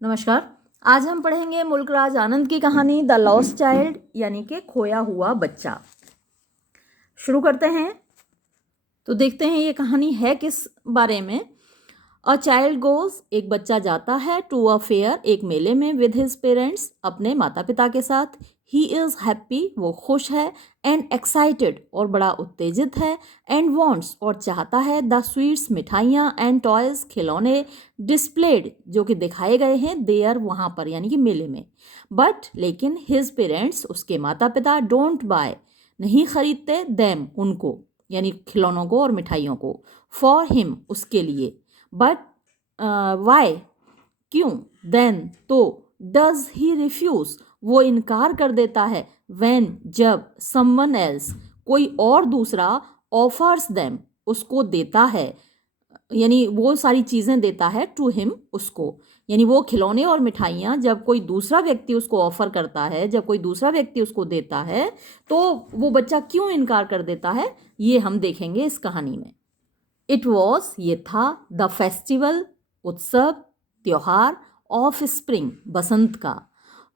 नमस्कार। आज हम पढ़ेंगे मुल्कराज आनंद की कहानी द लॉस्ट चाइल्ड यानी कि खोया हुआ बच्चा। शुरू करते हैं तो देखते हैं ये कहानी है किस बारे में। अ चाइल्ड गोज, एक बच्चा जाता है, टू अ फेयर, एक मेले में, विद हिज पेरेंट्स, अपने माता पिता के साथ। ही इज़ हैप्पी, वो खुश है, एंड एक्साइटेड, और बड़ा उत्तेजित है, एंड वॉन्ट्स, और चाहता है, द स्वीट्स, मिठाइयाँ, एंड टॉयज, खिलौने, डिस्प्लेड, जो कि दिखाए गए हैं, देयर, वहाँ पर यानी कि मेले में। बट लेकिन हिज पेरेंट्स, उसके माता पिता, डोंट बाय, नहीं खरीदते, देम, उनको यानी खिलौनों को और मिठाइयों को, फॉर हिम, उसके लिए। बट वाई, क्यों, देन, तो, डज ही रिफ्यूज, वो इनकार कर देता है, व्हेन, जब, समवन एल्स, कोई और दूसरा, ऑफर्स देम, उसको देता है, यानी वो सारी चीज़ें देता है, टू हिम, उसको, यानी वो खिलौने और मिठाइयाँ जब कोई दूसरा व्यक्ति उसको ऑफर करता है, जब कोई दूसरा व्यक्ति उसको देता है, तो वो बच्चा क्यों इनकार कर देता है, ये हम देखेंगे इस कहानी में। इट वॉज, ये था, द फेस्टिवल, उत्सव, त्योहार, ऑफ स्प्रिंग, बसंत का,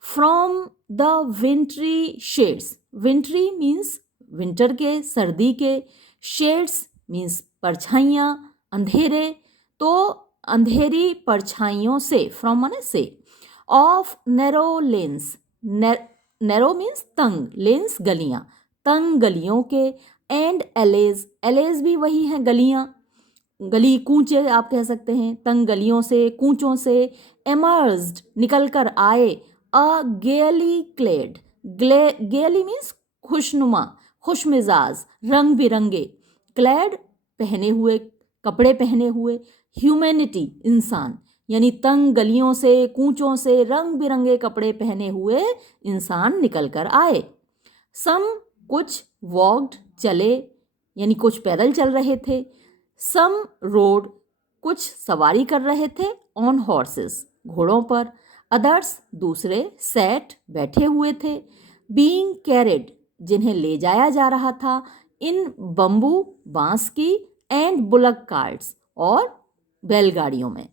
from the विंट्री shades, विंट्री means winter के, सर्दी के, शेड्स मीन्स परछाइयाँ, अंधेरे, तो अंधेरी परछाइयों से, फ्रॉम माने से, of narrow lens, narrow means तंग, लेंस गलियाँ, तंग गलियों के, एंड एलेज, एलेज भी वही हैं गलियाँ, गली कूचे आप कह सकते हैं, तंग गलियों से, कूचों से, एमर्ज्ड, निकल कर आए, अ गेयली क्लेड, गेयली मीन्स खुशनुमा, खुश मिजाज, रंग बिरंगे, क्लेड, पहने हुए, कपड़े पहने हुए, ह्यूमैनिटी, इंसान, यानी तंग गलियों से, कूचों से, रंग बिरंगे कपड़े पहने हुए इंसान निकल कर आए। सम, कुछ, वॉक्ड, चले, यानी कुछ पैदल चल रहे थे, सम रोड, कुछ सवारी कर रहे थे, ऑन हॉर्सेस, घोड़ों पर, अदर्स, दूसरे, सैट, बैठे हुए थे, बीइंग कैरिड, जिन्हें ले जाया जा रहा था, इन बम्बू, बांस की, एंड बुलक कार्ट्स, और बैलगाड़ियों में।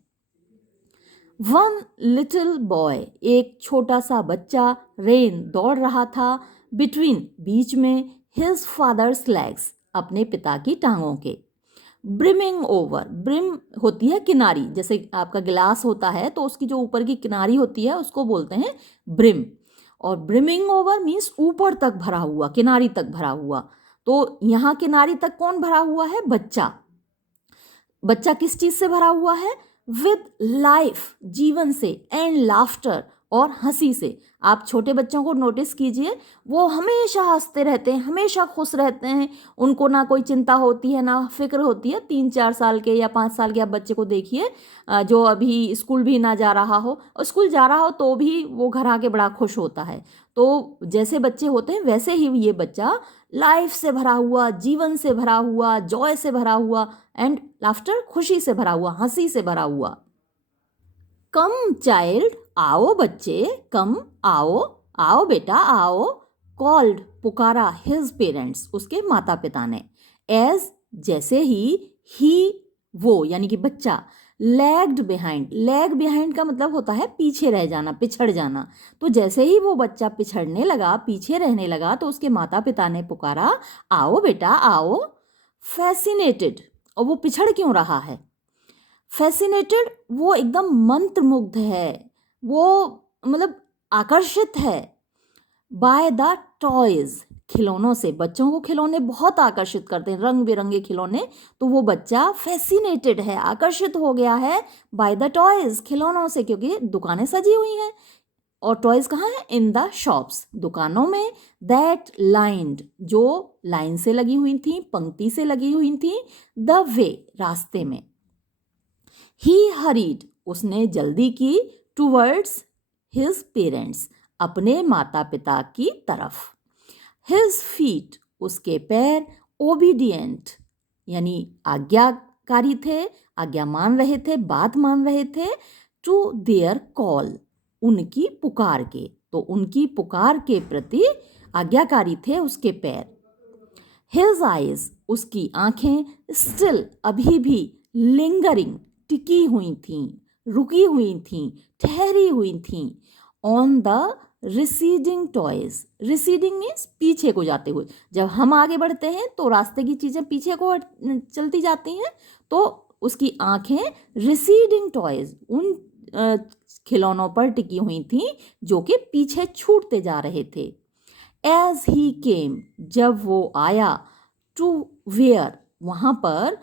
वन लिटिल बॉय, एक छोटा सा बच्चा, रेन, दौड़ रहा था, बिटवीन, बीच में, हिज फादर्स लेग्स, अपने पिता की टांगों के, ब्रिमिंग ओवर, ब्रिम होती है किनारी, जैसे आपका गिलास होता है तो उसकी जो ऊपर की किनारी होती है उसको बोलते हैं ब्रिम, और ब्रिमिंग ओवर मीन्स ऊपर तक भरा हुआ, किनारी तक भरा हुआ। तो यहाँ किनारी तक कौन भरा हुआ है, बच्चा। बच्चा किस चीज से भरा हुआ है, विद लाइफ, जीवन से, एंड लाफ्टर, और हंसी से। आप छोटे बच्चों को नोटिस कीजिए, वो हमेशा हंसते रहते हैं, हमेशा खुश रहते हैं, उनको ना कोई चिंता होती है, ना फिक्र होती है। 3-4 साल के या 5 साल के आप बच्चे को देखिए, जो अभी स्कूल भी ना जा रहा हो, और स्कूल जा रहा हो तो भी वो घर आके बड़ा खुश होता है। तो जैसे बच्चे होते हैं वैसे ही ये बच्चा लाइफ से भरा हुआ, जीवन से भरा हुआ, जॉय से भरा हुआ, एंड लाफ्टर, खुशी से भरा हुआ, हंसी से भरा हुआ। कम चाइल्ड, आओ बच्चे, कम, आओ, आओ बेटा आओ, कॉल्ड, पुकारा, हिज पेरेंट्स, उसके माता पिता ने, एज, जैसे ही, वो यानी कि बच्चा, लैग्ड बिहाइंड, लैग बिहाइंड का मतलब होता है पीछे रह जाना, पिछड़ जाना। तो जैसे ही वो बच्चा पिछड़ने लगा, पीछे रहने लगा, तो उसके माता पिता ने पुकारा, आओ बेटा आओ, फैसिनेटेड, और वो पिछड़ क्यों रहा है, फैसिनेटेड, वो एकदम मंत्रमुग्ध है, वो मतलब आकर्षित है, बाय द टॉयज, खिलौनों से, बच्चों को खिलौने बहुत आकर्षित करते हैं, रंग बिरंगे खिलौने, तो वो बच्चा फैसिनेटेड है, आकर्षित हो गया है, बाय द टॉयज, खिलौनों से, क्योंकि दुकानें सजी हुई हैं, और टॉयज कहाँ है, इन द शॉप्स, दुकानों में, दैट लाइंड, जो लाइन से लगी हुई थी, पंक्ति से लगी हुई थी, द वे, रास्ते में, ही हरीड, उसने जल्दी की, टूवर्ड्स हिज पेरेंट्स, अपने माता पिता की तरफ, हिज फीट, उसके पैर, ओबीडियंट, यानी आज्ञाकारी थे, आज्ञा मान रहे थे, बात मान रहे थे, टू देयर कॉल, उनकी पुकार के, तो उनकी पुकार के प्रति आज्ञाकारी थे उसके पैर, हिज आइज, उसकी आंखें, स्टिल, अभी भी, लिंगरिंग, टिकी हुई थीं, रुकी हुई थीं, ठहरी हुई थीं। On the receding toys, receding means पीछे को जाते हुए। जब हम आगे बढ़ते हैं तो रास्ते की चीज़ें पीछे को चलती जाती हैं, तो उसकी आंखें रिसीडिंग टॉयज, उन खिलौनों पर टिकी हुई थीं जो कि पीछे छूटते जा रहे थे। एज ही केम, जब वो आया, टू वेयर, वहाँ पर,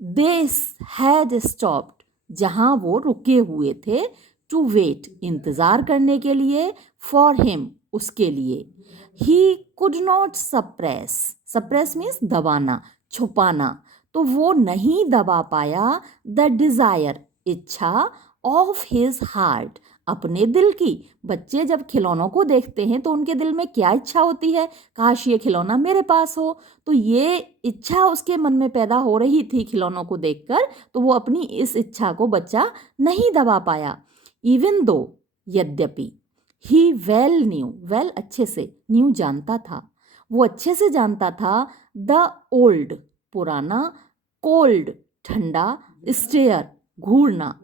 दिस हैड स्टॉप्ड, जहाँ वो रुके हुए थे, टू वेट, इंतज़ार करने के लिए, फॉर हिम, उसके लिए। He could not suppress, suppress means दबाना, छुपाना, तो वो नहीं दबा पाया द डिज़ायर, इच्छा, ऑफ हिज हार्ट, अपने दिल की। बच्चे जब खिलौनों को देखते हैं तो उनके दिल में क्या इच्छा होती है, काश ये खिलौना मेरे पास हो। तो ये इच्छा उसके मन में पैदा हो रही थी खिलौनों को देखकर, तो वो अपनी इस इच्छा को बच्चा नहीं दबा पाया। इवन दो, यद्यपि, ही वेल न्यू, वेल अच्छे से, न्यू जानता था, वो अच्छे से जानता था, द ओल्ड पुराना, कोल्ड ठंडा, स्टेयर घूरना,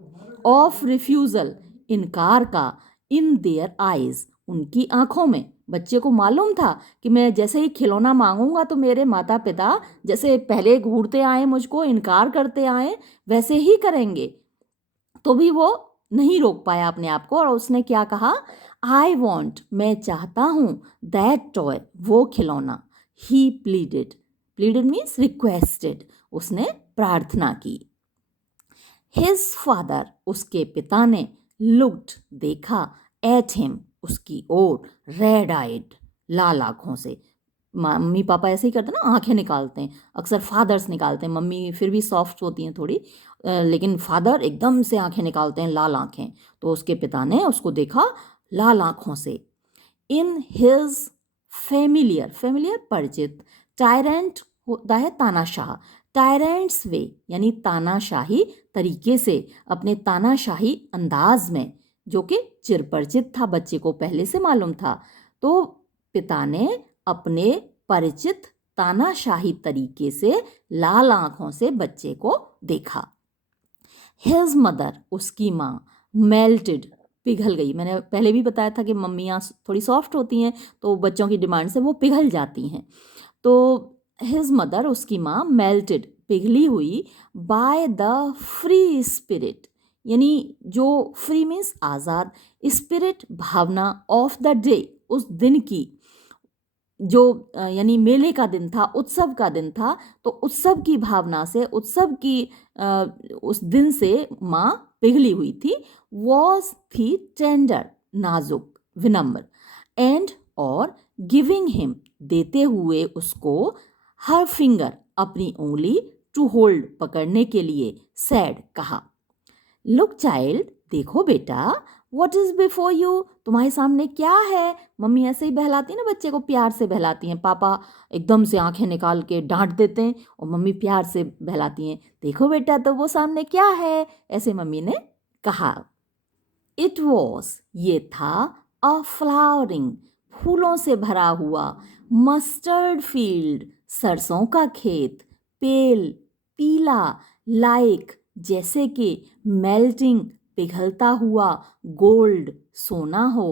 ऑफ रिफ्यूजल इनकार का, इन देयर आइज उनकी आंखों में। बच्चे को मालूम था कि मैं जैसे ही खिलौना मांगूंगा तो मेरे माता पिता जैसे पहले घूरते आए, मुझको इनकार करते आए, वैसे ही करेंगे। तो भी वो नहीं रोक पाया अपने आप को और उसने क्या कहा, आई वॉन्ट, मैं चाहता हूँ, दैट टॉय, वो खिलौना। ही प्लीडेड, प्लीडेड मीन्स रिक्वेस्टेड, उसने प्रार्थना की। हिज फादर, उसके पिता ने, लुक्ड, देखा, एट हिम, उसकी ओर, रेड आइड, लाल आँखों से। मम्मी पापा ऐसे ही करते हैं ना, आंखें निकालते हैं, अक्सर फादर्स निकालते हैं, मम्मी फिर भी सॉफ्ट होती हैं थोड़ी, लेकिन फादर एकदम से आंखें निकालते हैं, लाल आंखें। तो उसके पिता ने उसको देखा लाल आंखों से। इन हिज फेमिलियर, फेमिलियर परिचित, टायरेंट होता है तानाशाह, टायरेंट्स वे यानी तानाशाही तरीके से, अपने तानाशाही अंदाज में, जो कि चिरपरिचित था, बच्चे को पहले से मालूम था। तो पिता ने अपने परिचित तानाशाही तरीके से लाल आंखों से बच्चे को देखा। हिज मदर, उसकी माँ, मेल्टेड, पिघल गई। मैंने पहले भी बताया था कि मम्मियाँ थोड़ी सॉफ्ट होती हैं तो बच्चों की डिमांड से वो पिघल जाती हैं। तो हिज मदर, उसकी माँ, मेल्टेड, पिघली हुई, बाय द फ्री स्पिरिट, यानी जो फ्री मीन्स आज़ाद, स्पिरिट भावना, ऑफ द डे, उस दिन की, जो यानी मेले का दिन था, उत्सव का दिन था, तो उत्सव की भावना से, उत्सव की उस दिन से माँ पिघली हुई थी। वॉज थी टेंडर, नाजुक, विनम्र, एंड और गिविंग हिम, देते हुए उसको, हर फिंगर, अपनी उंगली, टू होल्ड, पकड़ने के लिए, सैड, कहा। लुक चाइल्ड, देखो बेटा, व्हाट इज बिफोर यू, तुम्हारे सामने क्या है। मम्मी ऐसे ही बहलाती है ना, बच्चे को प्यार से बहलाती हैं, पापा एकदम से आंखें निकाल के डांट देते हैं और मम्मी प्यार से बहलाती हैं, देखो बेटा तो वो सामने क्या है, ऐसे मम्मी ने कहा। इट वॉज, ये था, अ फ्लावरिंग, फूलों से भरा हुआ, मस्टर्ड फील्ड, सरसों का खेत, पेल, पीला, लाइक, जैसे कि, मेल्टिंग, पिघलता हुआ, गोल्ड, सोना हो,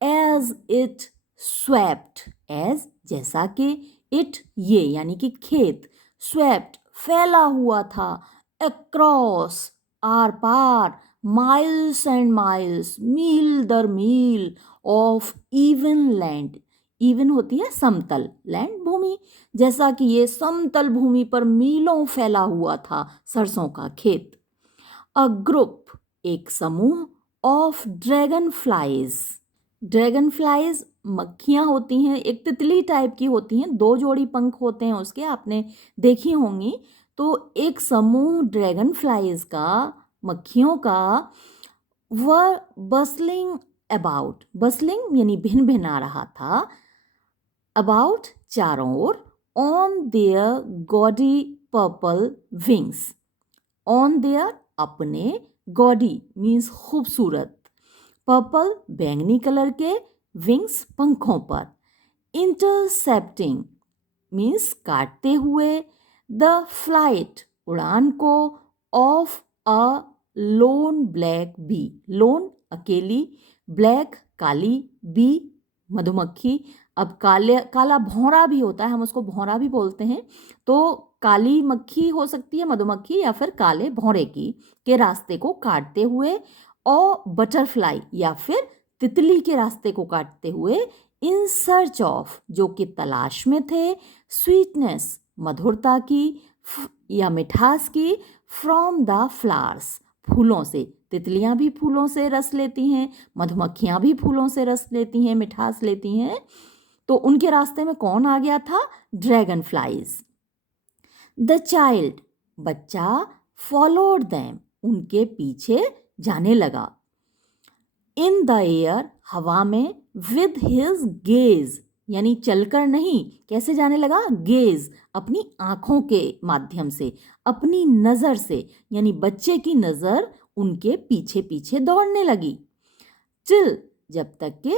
एज इट स्वेप्ट, एज जैसा कि, इट ये यानी कि खेत, स्वेप्ट फैला हुआ था, अक्रॉस आर पार, माइल्स एंड माइल्स, मील दर मील, ऑफ इवन लैंड, इवन होती है समतल, लैंड भूमि, जैसा कि ये समतल भूमि पर मीलों फैला हुआ था सरसों का खेत। अ ग्रुप, एक समूह, of dragon flies, dragon flies मक्खियाँ होती हैं, एक तितली टाइप की होती हैं, दो जोड़ी पंख होते हैं उसके, आपने देखी होंगी। तो एक समूह ड्रैगन फ्लाइज का, मक्खियों का, वह बसलिंग अबाउट, बसलिंग यानी भिन भिन आ रहा था, अबाउट चारों ओर, on their gaudy purple wings, on their अपने, गॉडी मीन्स खूबसूरत, पर्पल बैंगनी कलर के, विंग्स पंखों पर, इंटरसेप्टिंग मीन्स काटते हुए, द फ्लाइट उड़ान को, of a lone black bee, lone अकेली, ब्लैक काली, बी मधुमक्खी। अब काला भौरा भी होता है, हम उसको भौरा भी बोलते हैं। तो काली मक्खी हो सकती है मधुमक्खी, या फिर काले भौरे की के रास्ते को काटते हुए, और बटरफ्लाई या फिर तितली के रास्ते को काटते हुए, इन सर्च ऑफ जो कि तलाश में थे, स्वीटनेस मधुरता की या मिठास की, फ्रॉम द फ्लावर्स फूलों से। तितलियां भी फूलों से रस लेती हैं, मधुमक्खियां भी फूलों से रस लेती हैं, मिठास लेती हैं। तो उनके रास्ते में कौन आ गया था? Dragon flies. द चाइल्ड बच्चा, फॉलोड देम उनके पीछे जाने लगा, इन द एयर हवा में, विद हिज गेज यानी चलकर नहीं, कैसे जाने लगा? गेज अपनी आंखों के माध्यम से, अपनी नजर से, यानी बच्चे की नजर उनके पीछे पीछे दौड़ने लगी। टिल जब तक के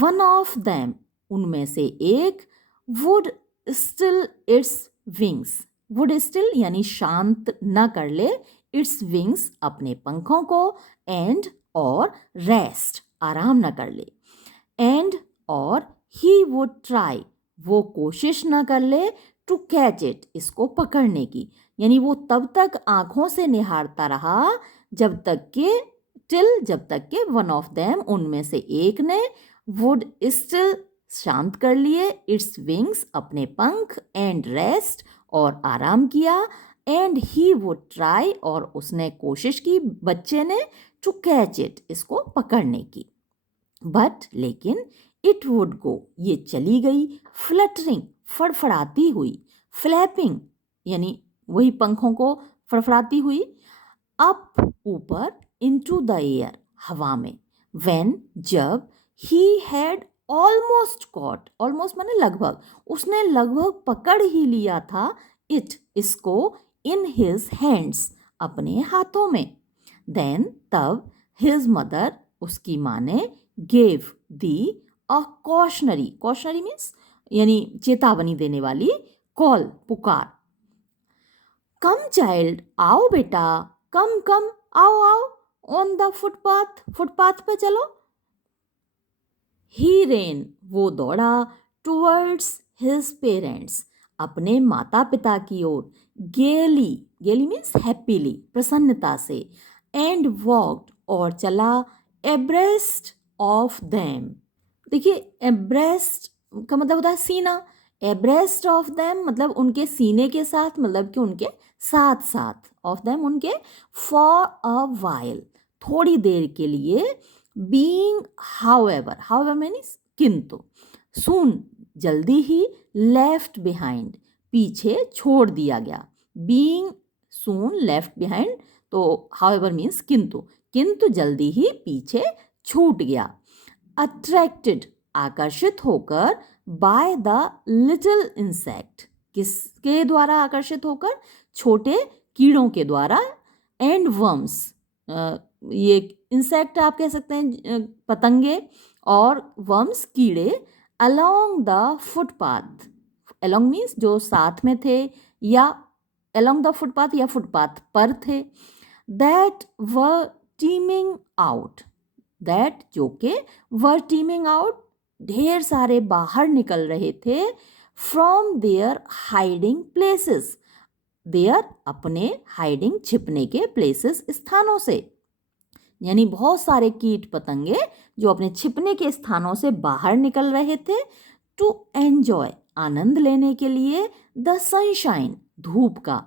वन ऑफ देम उनमें से एक, would still its wings, would still यानी शांत न कर ले, इट्स विंग्स अपने पंखों को, एंड और रेस्ट आराम न कर ले, एंड और ही वुड ट्राई वो कोशिश न कर ले, टू कैच इट इसको पकड़ने की, यानी वो तब तक आंखों से निहारता रहा जब तक के टिल जब तक के वन ऑफ देम उनमें से एक ने, वुड स्टिल शांत कर लिए, इट्स विंग्स अपने पंख, एंड रेस्ट और आराम किया, एंड ही वुड ट्राई और उसने कोशिश की बच्चे ने, टू कैच इट इसको पकड़ने की। बट लेकिन इट वुड गो ये चली गई, फ्लटरिंग फड़फड़ाती हुई, फ्लैपिंग यानी वही पंखों को फड़फड़ाती हुई, अप ऊपर, इनटू द एयर हवा में, व्हेन जब, he had almost caught, almost माने लगभग, उसने लगभग पकड़ ही लिया था, इट इसको, इन हिज हैंड्स अपने हाथों में, देन तब, हिज मदर उसकी माँ ने, गेव दी अ कॉशनरी, कॉशनरी मीन्स यानी चेतावनी देने वाली, कॉल पुकार, कम चाइल्ड आओ बेटा, कम कम आओ आओ, ऑन द फुटपाथ फुटपाथ पे चलो। ही रेन वो दौड़ा, टूवर्ड्स हिज पेरेंट्स अपने माता पिता की ओर, गेली गेली मीन्स हैप्पीली प्रसन्नता से, एंड वॉक्ड और चला, एब्रेस्ट ऑफ देम। देखिए एब्रेस्ट का मतलब होता है सीना, एब्रेस्ट ऑफ देम मतलब उनके सीने के साथ, मतलब कि उनके साथ साथ, ऑफ देम उनके, फॉर अ वाइल थोड़ी देर के लिए, बीइंग हाउएवर, हाउएवर मीन्स किंतु, सून जल्दी ही, लेफ्ट बिहाइंड पीछे छोड़ दिया गया, बीइंग सून लेफ्ट बिहाइंड, तो हाउएवर मीन्स किंतु, किंतु जल्दी ही पीछे छूट गया, अट्रैक्टेड आकर्षित होकर, बाय द लिटिल इंसेक्ट किसके द्वारा आकर्षित होकर? छोटे कीड़ों के द्वारा, एंड वर्म्स ये इंसेक्ट आप कह सकते हैं पतंगे, और वर्म्स कीड़े, along the footpath, along means जो साथ में थे, या अलोंग द फुटपाथ या फुटपाथ पर थे, that were teeming out, that जो के, वर टीमिंग आउट ढेर सारे बाहर निकल रहे थे, from their hiding places, their अपने हाइडिंग छिपने के प्लेसेस स्थानों से, यानी बहुत सारे कीट पतंगे जो अपने छिपने के स्थानों से बाहर निकल रहे थे, टू एंजॉय आनंद लेने के लिए, द सनशाइन धूप का।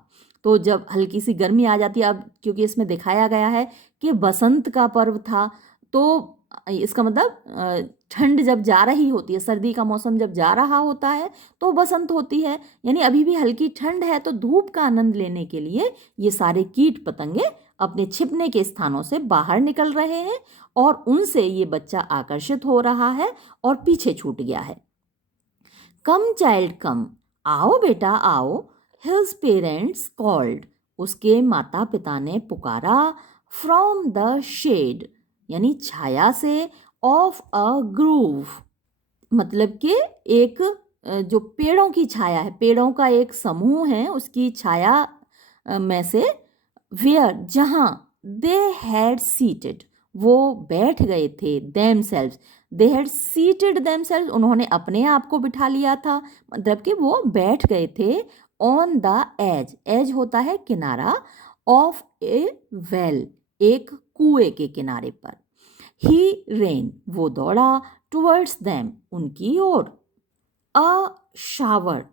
तो जब हल्की सी गर्मी आ जाती है, अब क्योंकि इसमें दिखाया गया है कि बसंत का पर्व था, तो इसका मतलब ठंड जब जा रही होती है, सर्दी का मौसम जब जा रहा होता है तो बसंत होती है, यानी अभी भी हल्की ठंड है, तो धूप का आनंद लेने के लिए ये सारे कीट पतंगे अपने छिपने के स्थानों से बाहर निकल रहे हैं, और उनसे ये बच्चा आकर्षित हो रहा है और पीछे छूट गया है। कम चाइल्ड कम आओ बेटा आओ, हिज पेरेंट्स कॉल्ड उसके माता पिता ने पुकारा, फ्रॉम द शेड यानी छाया से, ऑफ अ ग्रूव मतलब कि एक जो पेड़ों की छाया है, पेड़ों का एक समूह है, उसकी छाया में से, वेयर जहाँ, दे हैड सीटेड, वो बैठ गए थे, themselves, they had seated themselves, उन्होंने अपने आप को बिठा लिया था, मतलब कि वो बैठ गए थे ऑन द एज, एज होता है किनारा, ऑफ ए वेल, एक कुएं के किनारे पर। ही रेन, वो दौड़ा, टुवर्ड्स देम, उनकी ओर। अ शावर,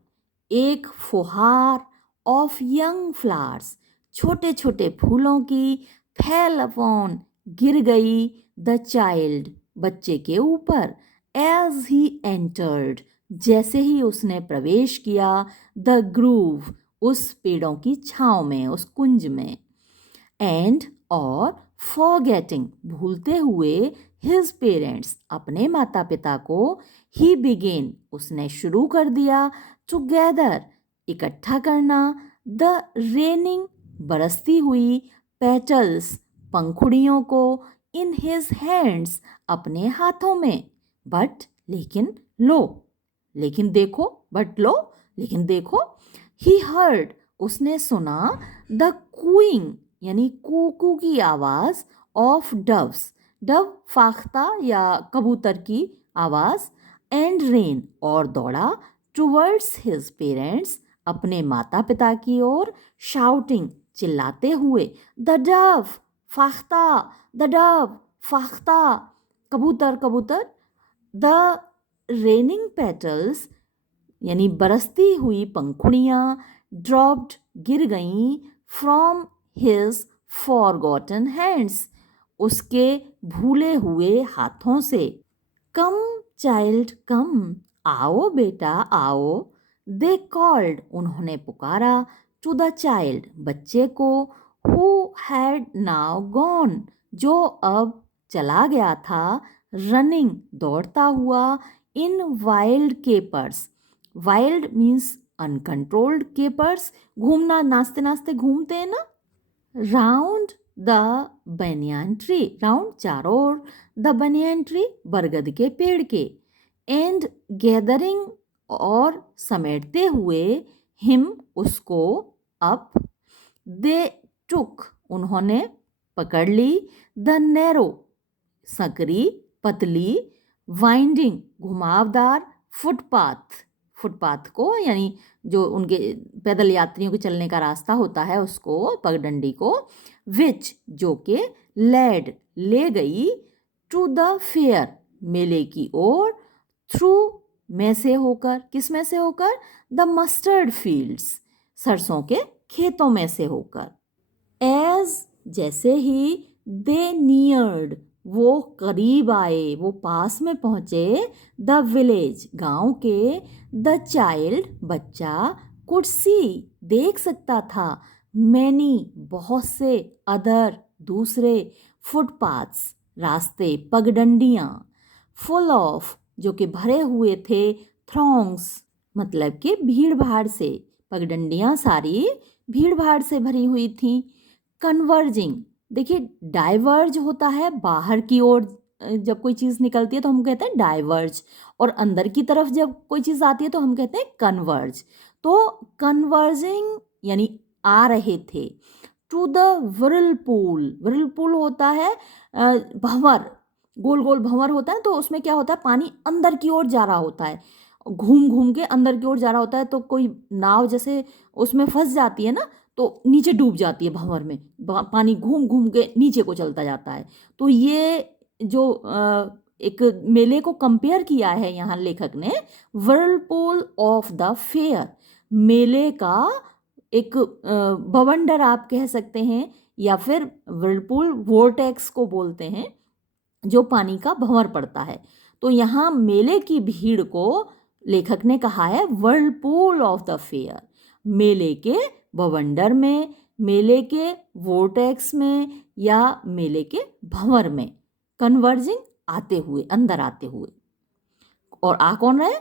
एक फुहार, ऑफ यंग फ्लावर्स, छोटे छोटे फूलों की, फेल अपॉन, गिर गई, द चाइल्ड, बच्चे के ऊपर, एज ही एंटर्ड, जैसे ही उसने प्रवेश किया, द ग्रूव, उस पेड़ों की छांव में, उस कुंज में। एंड, और, फॉरगेटिंग, भूलते हुए, हिज पेरेंट्स, अपने माता पिता को, ही बिगेन, उसने शुरू कर दिया, टुगेदर, इकट्ठा करना, द रेनिंग, बरसती हुई, पेटल्स, पंखुड़ियों को, इन हिज हैंड्स, अपने हाथों में। बट, लेकिन, लो, लेकिन देखो, बट लो, लेकिन देखो, ही हर्ड, उसने सुना, द कूइंग, यानी कूकू की आवाज, ऑफ डव्स, डव फाख्ता या कबूतर की आवाज, एंड रेन, और दौड़ा, टुवर्ड्स हिज पेरेंट्स, अपने माता पिता की ओर, शाउटिंग, चिल्लाते हुए, द डव फाख्ता, द डव फाख्ता, कबूतर कबूतर। द रेनिंग पेटल्स, यानी बरसती हुई पंखुड़ियाँ, ड्रॉप्ड, गिर गईं, फ्रॉम हिज फॉरगॉटन हैंड्स, उसके भूले हुए हाथों से। कम चाइल्ड कम, आओ बेटा आओ, दे कॉल्ड, उन्होंने पुकारा, टू द चाइल्ड, बच्चे को, हु हैड नाउ गॉन, जो अब चला गया था, रनिंग, दौड़ता हुआ, इन wild keepers, wild means uncontrolled, keepers, घूमना, नाचते नाचते घूमते हैं ना, round the banyan tree, round, चारों ओर, द बनियान ट्री, बरगद के पेड़ के, एंड गैदरिंग, और समेटते हुए, हिम, उसको, अप, दे टुक, उन्होंने पकड़ ली, द नैरो, सकरी, पतली, वाइंडिंग, घुमावदार, फुटपाथ, फुटपाथ को, यानी जो उनके पैदल यात्रियों के चलने का रास्ता होता है उसको, पगडंडी को, विच, जो के, लेड, ले गई, टू द फेयर, मेले की ओर, थ्रू, में से होकर, किस में से होकर, द मस्टर्ड फील्ड्स, सरसों के खेतों में से होकर। एज, जैसे ही, दे नियर्ड, वो करीब आए, वो पास में पहुंचे, द विलेज, गांव के, द चाइल्ड, बच्चा, कुड सी, देख सकता था, मैनी, बहुत से, अदर, दूसरे, फुटपाथ्स, रास्ते, पगडंडियाँ, फुल ऑफ, जो कि भरे हुए थे, थ्रोंग्स, मतलब कि भीड़ भाड़ से, पगडंडियाँ सारी भीड़ भाड़ से भरी हुई थी। कन्वर्जिंग, देखिए डाइवर्ज होता है बाहर की ओर, जब कोई चीज़ निकलती है तो हम कहते हैं डाइवर्ज, और अंदर की तरफ जब कोई चीज़ आती है तो हम कहते हैं कन्वर्ज। तो कन्वर्जिंग यानी आ रहे थे, टू द व्हर्लपूल, व्हर्लपूल होता है भंवर, गोल गोल भंवर होता है, तो उसमें क्या होता है, पानी अंदर की ओर जा रहा होता है, घूम घूम के अंदर की ओर जा रहा होता है, तो कोई नाव जैसे उसमें फंस जाती है ना, तो नीचे डूब जाती है भंवर में, पानी घूम घूम के नीचे को चलता जाता है। तो ये जो एक मेले को कंपेयर किया है यहाँ लेखक ने, व्हर्लपूल ऑफ द फेयर, मेले का एक बवंडर आप कह सकते हैं, या फिर व्हर्लपूल वोर्टेक्स को बोलते हैं, जो पानी का भंवर पड़ता है। तो यहाँ मेले की भीड़ को लेखक ने कहा है व्हर्लपूल ऑफ द फेयर, मेले के बवंडर में, मेले के वोर्टेक्स में, या मेले के भंवर में, कन्वर्जिंग, आते हुए, अंदर आते हुए। और आ कौन रहे,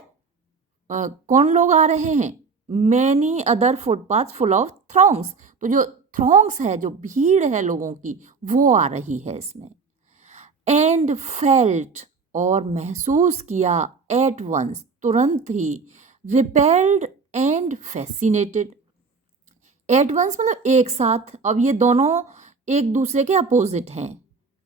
कौन लोग आ रहे हैं, many other footpath full of throngs, तो जो थ्रोंग्स है, जो भीड़ है लोगों की, वो आ रही है इसमें। एंड फेल्ट, और महसूस किया, एट वंस, तुरंत ही, repelled and fascinated, at once मतलब एक साथ, अब ये दोनों एक दूसरे के अपोजिट हैं।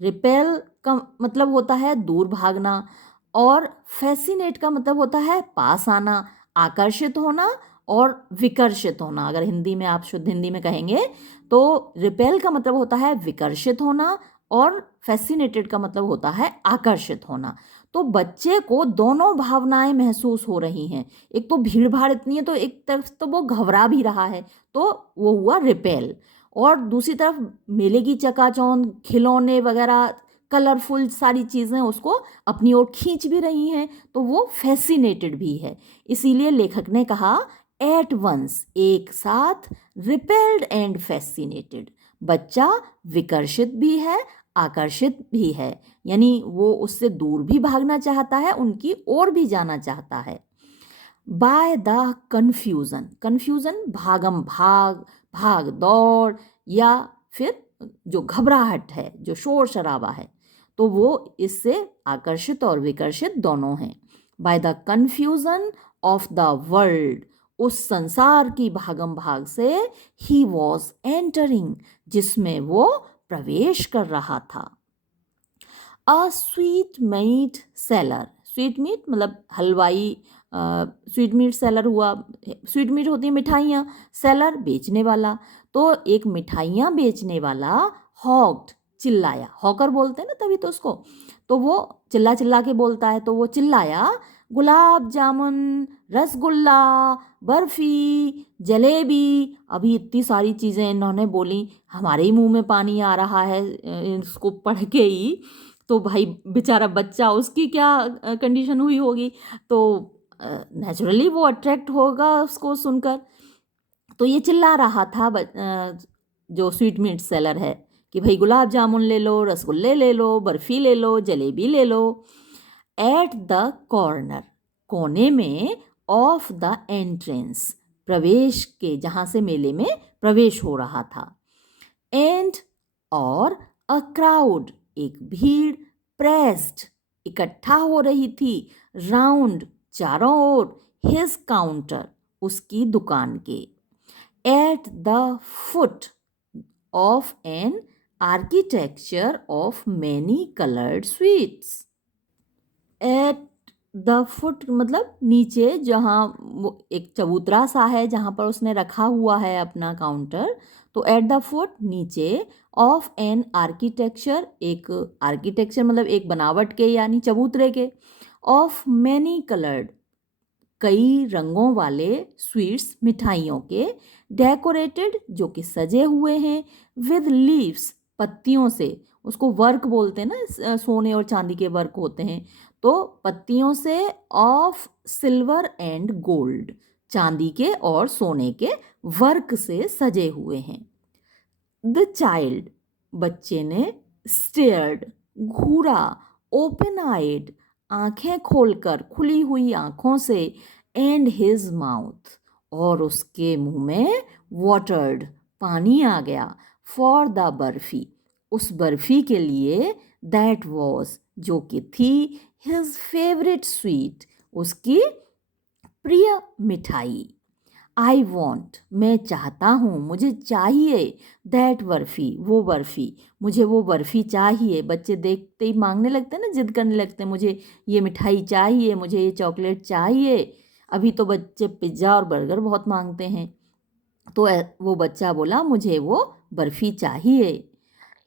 रिपेल का मतलब होता है दूर भागना, और फैसिनेट का मतलब होता है पास आना, आकर्षित होना और विकर्षित होना। अगर हिंदी में आप शुद्ध हिंदी में कहेंगे तो रिपेल का मतलब होता है विकर्षित होना और फैसिनेटेड का मतलब होता है आकर्षित होना। तो बच्चे को दोनों भावनाएं महसूस हो रही हैं। एक तो भीड़ भाड़ इतनी है तो एक तरफ तो वो घबरा भी रहा है, तो वो हुआ रिपेल। और दूसरी तरफ मेले की चकाचौंध, खिलौने वगैरह, कलरफुल सारी चीज़ें उसको अपनी ओर खींच भी रही हैं, तो वो फैसिनेटेड भी है। इसीलिए लेखक ने कहा एट वंस, एक साथ, रिपेल्ड एंड फैसिनेटेड। बच्चा विकर्षित भी है, आकर्षित भी है, यानी वो उससे दूर भी भागना चाहता है, उनकी ओर भी जाना चाहता है। बाय द कन्फ्यूजन, कन्फ्यूजन भागम भाग, भाग दौड़, या फिर जो घबराहट है, जो शोर शराबा है, तो वो इससे आकर्षित और विकर्षित दोनों हैं। By the confusion of the world, उस संसार की भागम भाग से, ही वॉज एंटरिंग, जिसमें वो प्रवेश कर रहा था। A sweetmeat seller, sweetmeat मतलब हलवाई, स्वीट मीट सेलर हुआ, स्वीट मीट होती है मिठाइयाँ, सेलर बेचने वाला। तो एक मिठाइयाँ बेचने वाला हॉक्ड, चिल्लाया, हॉकर बोलते हैं ना तभी तो उसको, तो वो चिल्ला चिल्ला के बोलता है, तो वो चिल्लाया, गुलाब जामुन, रसगुल्ला, बर्फी, जलेबी। अभी इतनी सारी चीज़ें इन्होंने बोली, हमारे ही मुंह में पानी आ रहा है इसको पढ़ के ही। तो भाई बेचारा बच्चा, उसकी क्या कंडीशन हुई होगी, तो नेचुरली वो अट्रैक्ट होगा उसको सुनकर। तो ये चिल्ला रहा था जो स्वीट मीट सेलर है कि भाई गुलाब जामुन ले लो, रसगुल्ले ले लो, बर्फ़ी ले लो, जलेबी ले लो। एट द कॉर्नर, कोने में, ऑफ द एंट्रेंस, प्रवेश के, जहाँ से मेले में प्रवेश हो रहा था। एंड, और, अ क्राउड, एक भीड़, प्रेस्ड, इकट्ठा हो रही थी, राउंड, चारों ओर, हिज काउंटर, उसकी दुकान के। At the foot of an architecture of many coloured sweets. At the foot मतलब नीचे, जहाँ वो एक चबूतरा सा है जहाँ पर उसने रखा हुआ है अपना काउंटर, तो एट द फुट, नीचे, ऑफ एन आर्किटेक्चर, एक आर्किटेक्चर मतलब एक बनावट के, यानी चबूतरे के, ऑफ मैनी कलर्ड, कई रंगों वाले, स्वीट्स, मिठाइयों के, डेकोरेटेड, जो कि सजे हुए हैं, विद लीव्स, पत्तियों से, उसको वर्क बोलते हैं ना, सोने और चांदी के वर्क होते हैं, तो पत्तियों से, ऑफ सिल्वर एंड गोल्ड, चांदी के और सोने के वर्क से सजे हुए हैं। द चाइल्ड, बच्चे ने, स्टेयर्ड, घूरा, ओपन आइड, आंखें खोलकर, खुली हुई आंखों से, एंड हिज माउथ, और उसके मुंह में, वाटर्ड, पानी आ गया, फॉर द बर्फी, उस बर्फी के लिए, दैट वॉज, जो कि थी, हिज फेवरेट स्वीट, उसकी प्रिय मिठाई। आई वॉन्ट, मैं चाहता हूँ, मुझे चाहिए, दैट बर्फ़ी, वो बर्फ़ी, मुझे वो बर्फ़ी चाहिए। बच्चे देखते ही मांगने लगते हैं ना, जिद करने लगते हैं, मुझे ये मिठाई चाहिए, मुझे ये चॉकलेट चाहिए। अभी तो बच्चे पिज़्ज़ा और बर्गर बहुत मांगते हैं, तो वो बच्चा बोला मुझे वो बर्फ़ी चाहिए।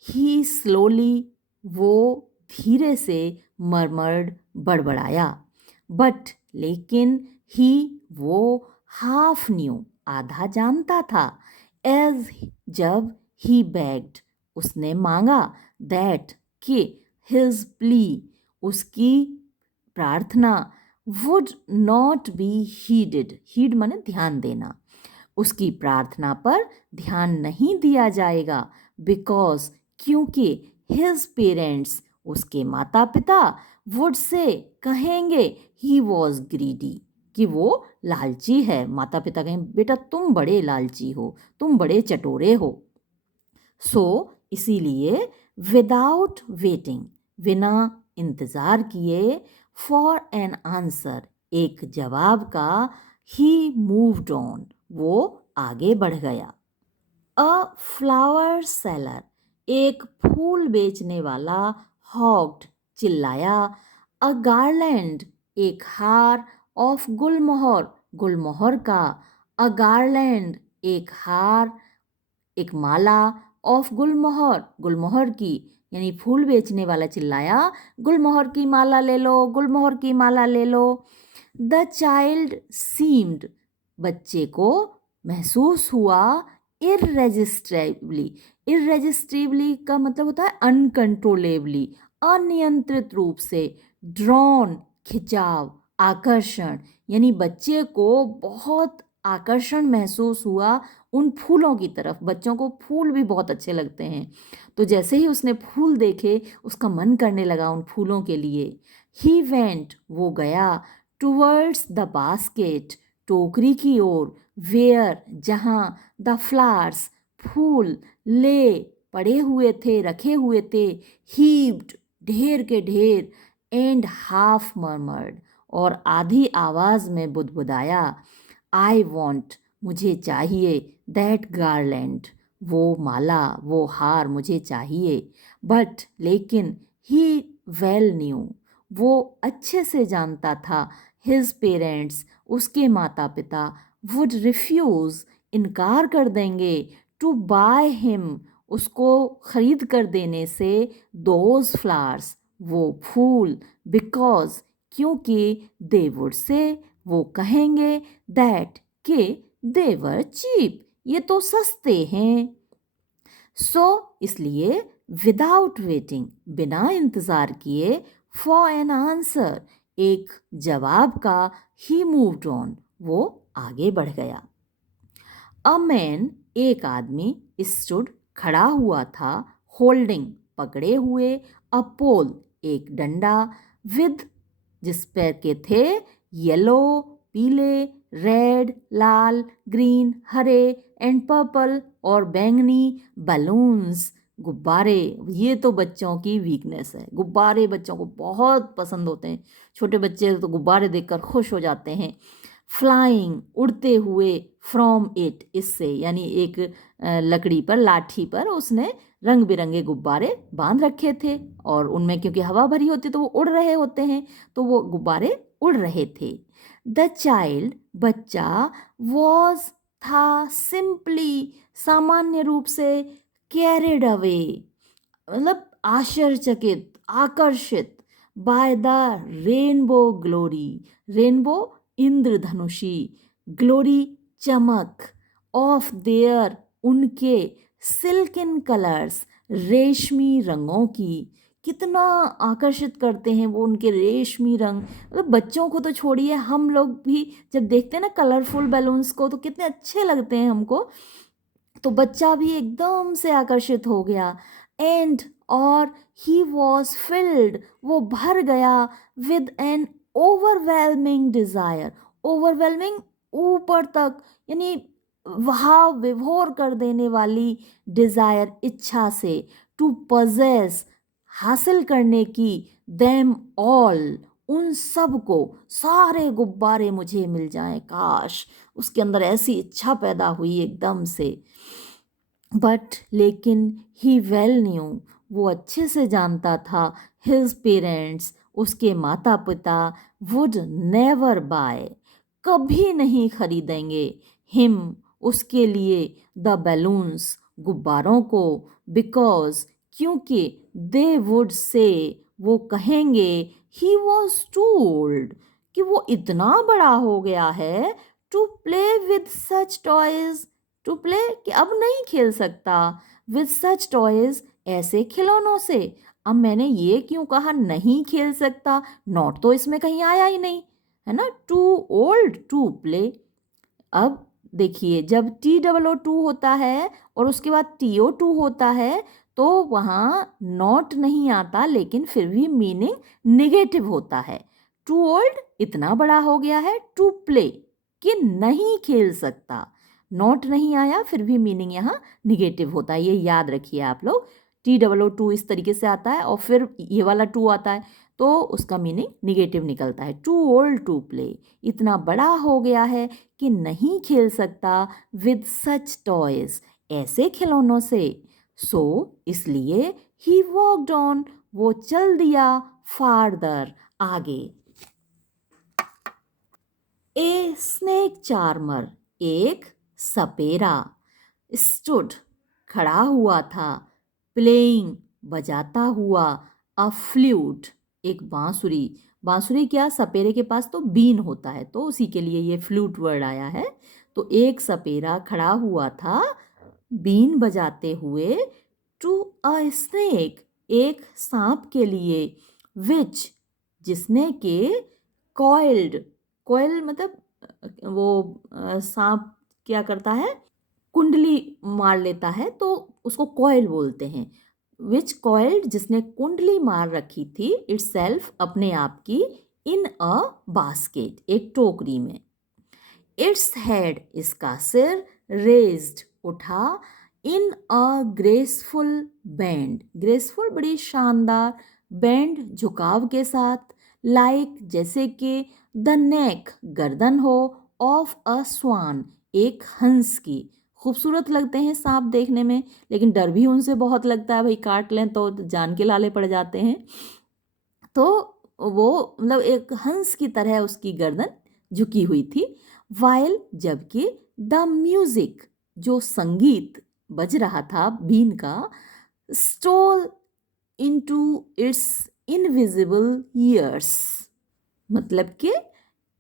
ही स्लोली, वो धीरे से, मरमर्ड, बड़बड़ाया, बट, लेकिन, ही, वो, हाफ न्यू, आधा जानता था, एज, जब, ही बेग्ड, उसने मांगा, दैट, कि, हिज प्ली, उसकी प्रार्थना, वुड नॉट बी हीडेड, हीड माने ध्यान देना, उसकी प्रार्थना पर ध्यान नहीं दिया जाएगा, बिकॉज, क्योंकि, हिज पेरेंट्स, उसके माता पिता, वुड से, कहेंगे, ही वॉज ग्रीडी, कि वो लालची है। माता पिता कहें बेटा तुम बड़े लालची हो, तुम बड़े चटोरे हो। सो इसीलिए, विदाउट वेटिंग, बिना इंतज़ार किए, फॉर एन आंसर, एक जवाब का, ही मूव्ड ऑन, वो आगे बढ़ गया। अ फ्लावर सेलर, एक फूल बेचने वाला हॉक्ड चिल्लाया। अ गार्लैंड, एक हार, ऑफ गुलमोहर, गुलमोहर का। अ गार्लैंड, एक हार, एक माला, ऑफ गुलमोहर, गुलमोहर की। यानी फूल बेचने वाला चिल्लाया, गुलमोहर की माला ले लो, गुलमोहर की माला ले लो। द चाइल्ड सीम्ड, बच्चे को महसूस हुआ, इररेजिस्टिबली, इररेजिस्टिबली का मतलब होता है अनकंट्रोलेबली, अनियंत्रित रूप से, ड्रॉन, खिंचाव, आकर्षण, यानी बच्चे को बहुत आकर्षण महसूस हुआ उन फूलों की तरफ। बच्चों को फूल भी बहुत अच्छे लगते हैं, तो जैसे ही उसने फूल देखे उसका मन करने लगा उन फूलों के लिए। ही वेंट, वो गया, टूवर्ड्स द बास्केट, टोकरी की ओर, वेयर, जहाँ, द फ्लावर्स, फूल, ले, पड़े हुए थे, रखे हुए थे, हीव्ड, ढेर के ढेर, एंड हाफ मर्मर्ड, और आधी आवाज में बुदबुदाया, आई वॉन्ट, मुझे चाहिए, दैट गार्लैंड, वो माला, वो हार मुझे चाहिए। बट, लेकिन, ही वेल न्यू, वो अच्छे से जानता था, हिज पेरेंट्स, उसके माता पिता, वुड रिफ्यूज़, इनकार कर देंगे, टू बाय हिम, उसको खरीद कर देने से, दोज फ्लावर्स, वो फूल, बिकॉज, क्योंकि, दे वुड से, वो कहेंगे, दैट, के, दे वर चीप, ये तो सस्ते हैं। सो इसलिए, विदाउट वेटिंग, बिना इंतज़ार किए, फॉर एन आंसर, एक जवाब का, ही मूव्ड ऑन, वो आगे बढ़ गया। अ मैन, एक आदमी, स्टूड, खड़ा हुआ था, होल्डिंग, पकड़े हुए, अ पोल, एक डंडा, विद, जिस पर के थे, येलो, पीले, red, Lal, green, Hare, and purple, और बैंगनी, बलून्स, गुब्बारे। ये तो बच्चों की वीकनेस है, गुब्बारे बच्चों को बहुत पसंद होते हैं, छोटे बच्चे तो गुब्बारे देखकर खुश हो जाते हैं। फ्लाइंग, उड़ते हुए, फ्रॉम इट, इससे, यानी एक लकड़ी पर, लाठी पर उसने रंग बिरंगे गुब्बारे बांध रखे थे, और उनमें क्योंकि हवा भरी होती तो वो उड़ रहे होते हैं, तो वो गुब्बारे उड़ रहे थे। द चाइल्ड, बच्चा, वॉज, था, सिंपली, सामान्य रूप से, कैरिड अवे, मतलब आश्चर्यचकित, आकर्षित, by the rainbow glory, rainbow इंद्रधनुषी, ग्लोरी चमक, ऑफ देयर, उनके, सिल्किन कलर्स, रेशमी रंगों की। कितना आकर्षित करते हैं वो उनके रेशमी रंग, मतलब बच्चों को तो छोड़िए, हम लोग भी जब देखते हैं ना कलरफुल बैलून्स को तो कितने अच्छे लगते हैं हमको, तो बच्चा भी एकदम से आकर्षित हो गया। एंड, और, ही वॉज फिल्ड, वो भर गया, with N overwhelming desire, overwhelming, ऊपर तक, यानी वहा विभोर कर देने वाली, डिज़ायर, इच्छा से, टू पजेस, हासिल करने की, देम ऑल, उन सब को, सारे गुब्बारे मुझे मिल जाएं, काश, उसके अंदर ऐसी इच्छा पैदा हुई एकदम से। बट, लेकिन, ही वेल न्यू, वो अच्छे से जानता था, हिज पेरेंट्स, उसके माता पिता, वुड नेवर बाय, कभी नहीं खरीदेंगे, हिम, उसके लिए, द बैलून्स, गुब्बारों को, बिकॉज, क्योंकि, दे वुड से, वो कहेंगे, ही वॉज टू ओल्ड, कि वो इतना बड़ा हो गया है, to play with such toys, to play, कि अब नहीं खेल सकता, विद सच टॉयज, ऐसे खिलौनों से। अब मैंने ये क्यों कहा नहीं खेल सकता, नॉट तो इसमें कहीं आया ही नहीं, है ना, टू ओल्ड टू प्ले। अब देखिए, जब TOO होता है और उसके बाद TO2 होता है, तो वहाँ नॉट नहीं आता, लेकिन फिर भी मीनिंग निगेटिव होता है। टू ओल्ड, इतना बड़ा हो गया है, टू प्ले, कि नहीं खेल सकता, नॉट नहीं आया, फिर भी मीनिंग यहाँ निगेटिव होता है, ये याद रखिए आप लोग। TOO इस तरीके से आता है और फिर ये वाला टू आता है, तो उसका मीनिंग निगेटिव निकलता है। टू ओल्ड टू प्ले, इतना बड़ा हो गया है कि नहीं खेल सकता, विद सच टॉयज, ऐसे खिलौनों से। सो इसलिए ही वॉकड ऑन, वो चल दिया फार्दर, आगे। ए स्नेक चार्मर, एक सपेरा, स्टूड खड़ा हुआ था, प्लेइंग बजाता हुआ, अ फ्लूट एक बांसुरी। बांसुरी क्या, सपेरे के पास तो बीन होता है तो उसी के लिए ये फ्लूट वर्ड आया है। तो एक सपेरा खड़ा हुआ था बीन बजाते हुए, टू अ स्नेक एक सांप के लिए, विच जिसने के कॉइल्ड, कॉइल मतलब वो सांप क्या करता है, कुंडली मार लेता है तो उसको कॉइल बोलते हैं। विच कॉइल्ड जिसने कुंडली मार रखी थी, इटसेल्फ अपने आप की, इन अ बास्केट एक टोकरी में। इट्स हेड इसका सिर, रेज्ड उठा, इन अ ग्रेसफुल बैंड, ग्रेसफुल बड़ी शानदार, बैंड झुकाव के साथ, लाइक जैसे कि, द नेक गर्दन हो, ऑफ अ स्वान एक हंस की। खूबसूरत लगते हैं सांप देखने में, लेकिन डर भी उनसे बहुत लगता है, भाई काट लें तो जान के लाले पड़ जाते हैं। तो वो मतलब एक हंस की तरह उसकी गर्दन झुकी हुई थी। वाइल जबकि, द म्यूजिक जो संगीत बज रहा था बीन का, stole into its invisible ears, मतलब कि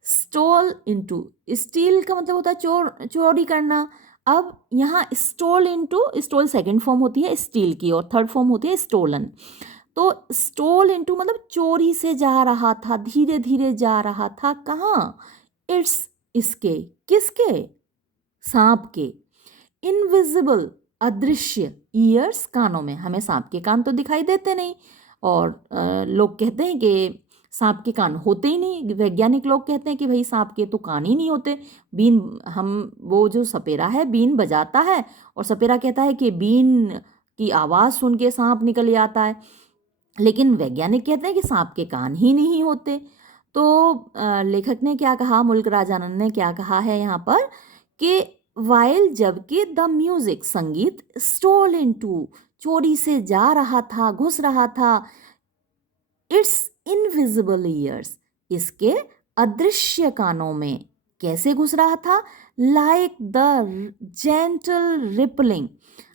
स्टोल इनटू, स्टील का मतलब होता है चोरी करना। अब यहाँ stole into, stole second form होती है स्टील की और थर्ड फॉर्म होती है स्टोलन। तो स्टोल इनटू मतलब चोरी से जा रहा था, धीरे धीरे जा रहा था, कहाँ, इट्स इसके, किसके, सांप के, इनविजिबल अदृश्य, ईयर्स कानों में, हमें सांप के कान तो दिखाई देते नहीं, और लोग कहते हैं कि सांप के कान होते ही नहीं, वैज्ञानिक लोग कहते हैं कि भाई सांप के तो कान ही नहीं होते। बीन, हम वो जो सपेरा है बीन बजाता है और सपेरा कहता है कि बीन की आवाज़ सुन के सांप निकल आता है, लेकिन वैज्ञानिक कहते हैं कि सांप के कान ही नहीं होते। तो लेखक ने क्या कहा, मुल्क राज आनंद ने क्या कहा है यहाँ पर कि वाइल जबकि, द म्यूजिक संगीत, स्टोल इनटू चोरी से जा रहा था, घुस रहा था, इट्स इनविजिबल ईयर्स इसके अदृश्य कानों में, कैसे घुस रहा था, लाइक द जेंटल रिपलिंग।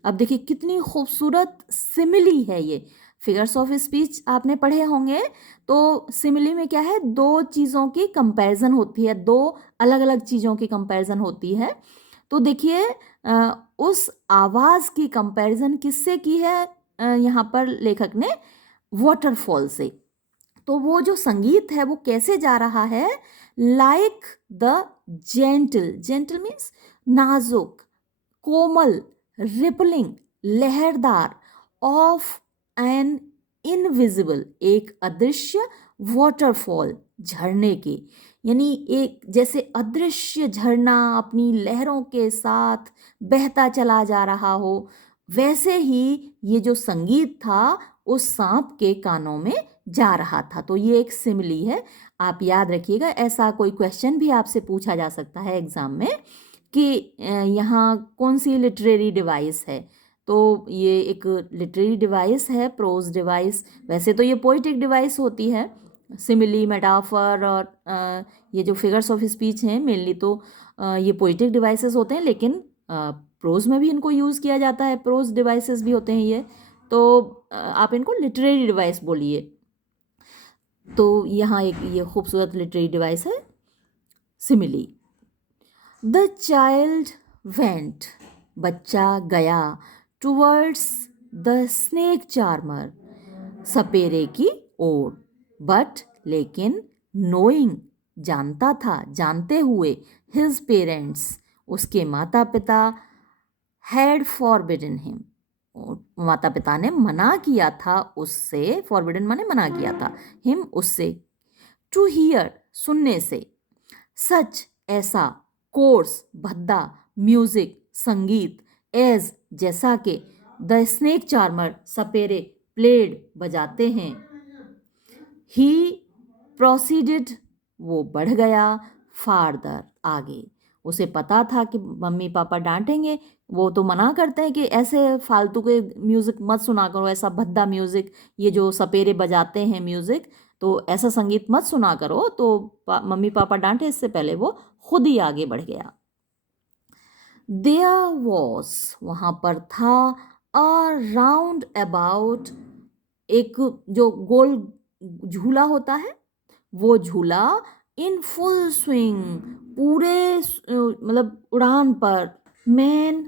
अब देखिए कितनी खूबसूरत सिमिली है ये। फिगर्स ऑफ स्पीच आपने पढ़े होंगे, तो सिमिली में क्या है, दो चीज़ों की कंपैरिजन होती है, दो अलग अलग चीज़ों की कंपैरिजन होती है। तो देखिए उस आवाज़ की कंपैरिजन किससे की है यहाँ पर लेखक ने, वाटरफॉल से। तो वो जो संगीत है वो कैसे जा रहा है, like the gentle, gentle means नाजुक, कोमल, रिपलिंग लहरदार, ऑफ एन इनविजिबल एक अदृश्य, वाटरफॉल झरने के, यानी एक जैसे अदृश्य झरना अपनी लहरों के साथ बहता चला जा रहा हो, वैसे ही ये जो संगीत था उस सांप के कानों में जा रहा था। तो ये एक सिमिली है, आप याद रखिएगा, ऐसा कोई क्वेश्चन भी आपसे पूछा जा सकता है एग्जाम में कि यहाँ कौन सी लिटरेरी डिवाइस है। तो ये एक लिटरेरी डिवाइस है, प्रोज डिवाइस। वैसे तो ये पोइटिक डिवाइस होती है, सिमिली, मेटाफर और ये जो फिगर्स ऑफ स्पीच हैं मेनली तो ये पोइटिक डिवाइसेस होते हैं, लेकिन प्रोज में भी इनको यूज़ किया जाता है, प्रोज डिवाइसेस भी होते हैं ये। तो आप इनको लिटरेरी डिवाइस बोलिए। तो यहाँ एक ये खूबसूरत लिटरेरी डिवाइस है सिमिली। द चाइल्ड वेंट बच्चा गया, टूवर्ड्स द स्नेक चार्मर सपेरे की ओर, बट लेकिन, नोइंग जानता था, जानते हुए, हिज पेरेंट्स उसके माता पिता, हैड फॉरबिडन हिम माता पिता ने मना किया था उससे, फॉरबिडन माने मना किया था, हिम उससे, टू हियर सुनने से, सच ऐसा, कोर्स भद्दा, म्यूजिक संगीत, एज जैसा के, द स्नेक चार्मर सपेरे, प्लेड बजाते हैं, ही प्रोसीडेड वो बढ़ गया, फार्दर आगे, उसे पता था कि मम्मी पापा डांटेंगे, वो तो मना करते हैं कि ऐसे फालतू के म्यूज़िक मत सुना करो, ऐसा भद्दा म्यूज़िक, ये जो सपेरे बजाते हैं म्यूज़िक, तो ऐसा संगीत मत सुना करो। तो मम्मी पापा डांटे, इससे पहले वो खुद ही आगे बढ़ गया। There was, वहाँ पर था, a round about, एक जो गोल झूला होता है वो झूला, इन फुल स्विंग, पूरे मतलब उड़ान पर, मैन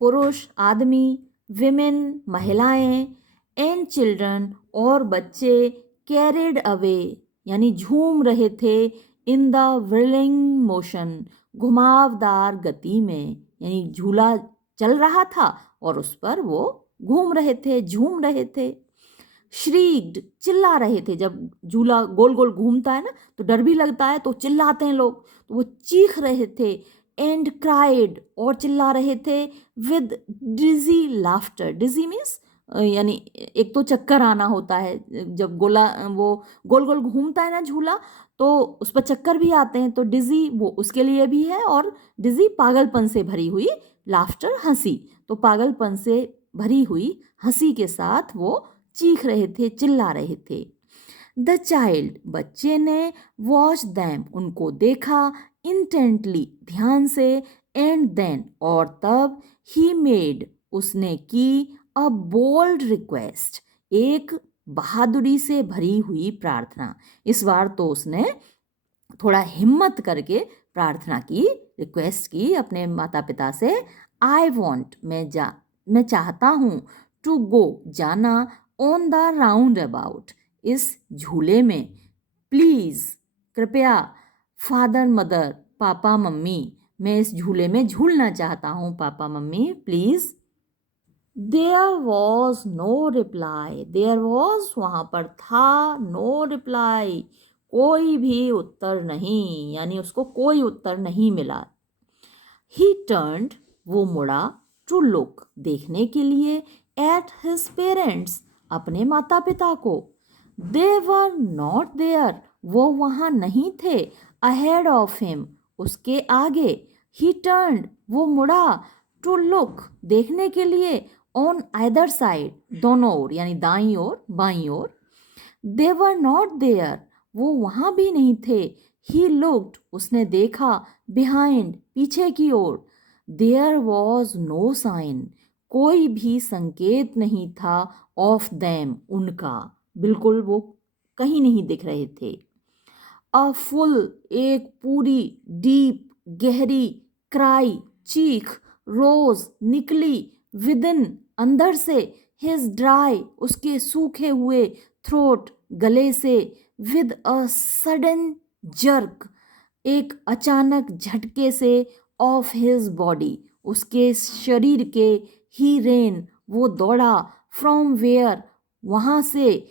पुरुष आदमी, विमेन महिलाएं, एंड चिल्ड्रन और बच्चे, कैरिड अवे यानी झूम रहे थे, इन द व्रिलिंग मोशन, घुमावदार गति में, यानी झूला चल रहा था और उस पर वो घूम रहे थे, झूम रहे थे। श्रीक्ड, चिल्ला रहे थे, जब झूला गोल गोल घूमता है ना तो डर भी लगता है, तो चिल्लाते हैं लोग, तो वो चीख रहे थे। एंड क्राइड, और चिल्ला रहे थे, with dizzy laughter, dizzy means यानी एक तो चक्कर आना होता है, जब वो गोल गोल घूमता है ना झूला तो उस पर चक्कर भी आते हैं, तो डिजी वो उसके लिए भी है, और डिजी पागलपन से भरी हुई, लाफ्टर हंसी, तो पागलपन से भरी हुई हंसी के साथ वो चीख रहे थे, चिल्ला रहे थे। द चाइल्ड, बच्चे ने, वॉच दैम, उनको देखा, इंटेंटली, ध्यान से, एंड देन, और तब, ही मेड, उसने की, अ बोल्ड रिक्वेस्ट, एक बहादुरी से भरी हुई प्रार्थना। इस बार तो उसने थोड़ा हिम्मत करके प्रार्थना की, रिक्वेस्ट की अपने माता पिता से। आई वॉन्ट, मैं चाहता हूँ, टू गो, जाना, ऑन द राउंड अबाउट, इस झूले में, प्लीज़, कृपया, फादर मदर, पापा मम्मी, मैं इस झूले में झूलना चाहता हूँ पापा मम्मी please. There was no reply, there was वहाँ पर था, नो रिप्लाई, कोई भी उत्तर नहीं, यानी उसको कोई उत्तर नहीं मिला। ही टर्न्ड, वो मुड़ा, टू लुक, देखने के लिए, एट हिज पेरेंट्स, अपने माता पिता को। दे वर नॉट देयर, वो वहाँ नहीं थे, अहेड ऑफ हिम, उसके आगे। ही टर्न्ड, वो मुड़ा, टू लुक, देखने के लिए, ऑन आइदर साइड, दोनों ओर, यानी दाईं ओर बाईं ओर। दे वर नॉट देयर, वो वहाँ भी नहीं थे। ही लुक्ड, उसने देखा, बिहाइंड, पीछे की ओर। देयर वॉज नो साइन, कोई भी संकेत नहीं था, ऑफ देम, उनका, बिल्कुल वो कहीं नहीं दिख रहे थे। अ फुल, एक पूरी, डीप, गहरी, क्राई, चीख, रोज, निकली, विदिन, अंदर से, हिज ड्राई, उसके सूखे हुए, थ्रोट, गले से, विद अ सडन जर्क, एक अचानक झटके से, ऑफ हिज बॉडी, उसके शरीर के, ही रेन, वो दौड़ा, फ्रॉम वेयर, वहाँ से,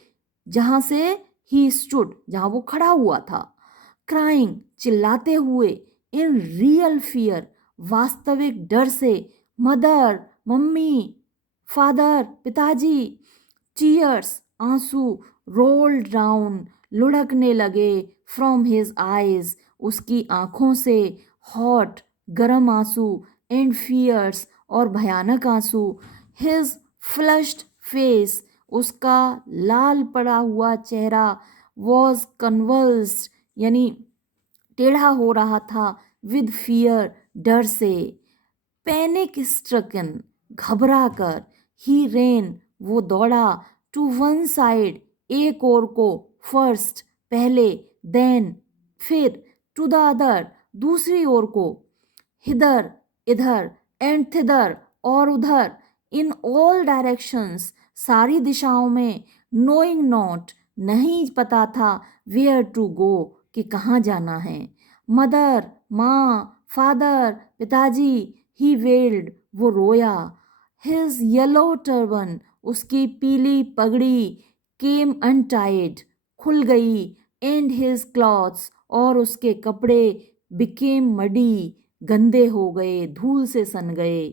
जहाँ से, ही स्टूड, जहाँ वो खड़ा हुआ था, क्राइंग, चिल्लाते हुए, इन रियल फियर, वास्तविक डर से, मदर, मम्मी, फादर, पिताजी, टीयर्स, आंसू, रोल्ड डाउन, लुढ़कने लगे, फ्रॉम हिज आईज, उसकी आंखों से, हॉट, गर्म आंसू, एंड फियर्स, और भयानक आंसू, हिज फ्लश्ड फेस, उसका लाल पड़ा हुआ चेहरा, वॉज कन्वल्स्ड, यानी टेढ़ा हो रहा था, विद फियर, डर से, पैनिक स्ट्रकन, घबरा कर, ही रेन, वो दौड़ा, टू वन साइड, एक ओर को, फर्स्ट, पहले, देन, फिर, टू द अदर, दूसरी ओर को, हिदर, इधर, एंड थिदर, और उधर, इन ऑल डायरेक्शंस, सारी दिशाओं में, नोइंग नॉट, नहीं पता था, वेयर टू गो, कि कहाँ जाना है। मदर, माँ, फादर, पिताजी, ही वेल्ड, वो रोया। हिज येलो टर्बन, उसकी पीली पगड़ी, केम अनटाइड, खुल गई, एंड हिज क्लॉथ्स, और उसके कपड़े, बिकेम मडी, गंदे हो गए, धूल से सन गए।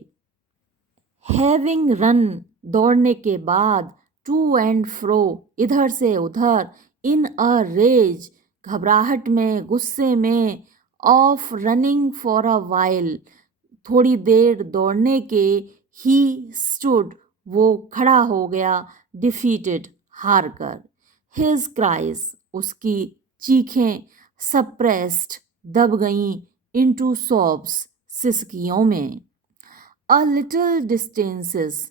हैविंग रन, दौड़ने के बाद, टू एंड फ्रो, इधर से उधर, इन अ रेज, घबराहट में, गुस्से में, of running for a while, थोड़ी देर दौड़ने के, ही स्टूड, वो खड़ा हो गया, डिफीटेड, हार कर, हिज क्राइज, उसकी चीखें, सप्रेस्ड, दब गईं, इनटू सॉब्स, सिसकियों में। अ लिटिल डिस्टेंसेस,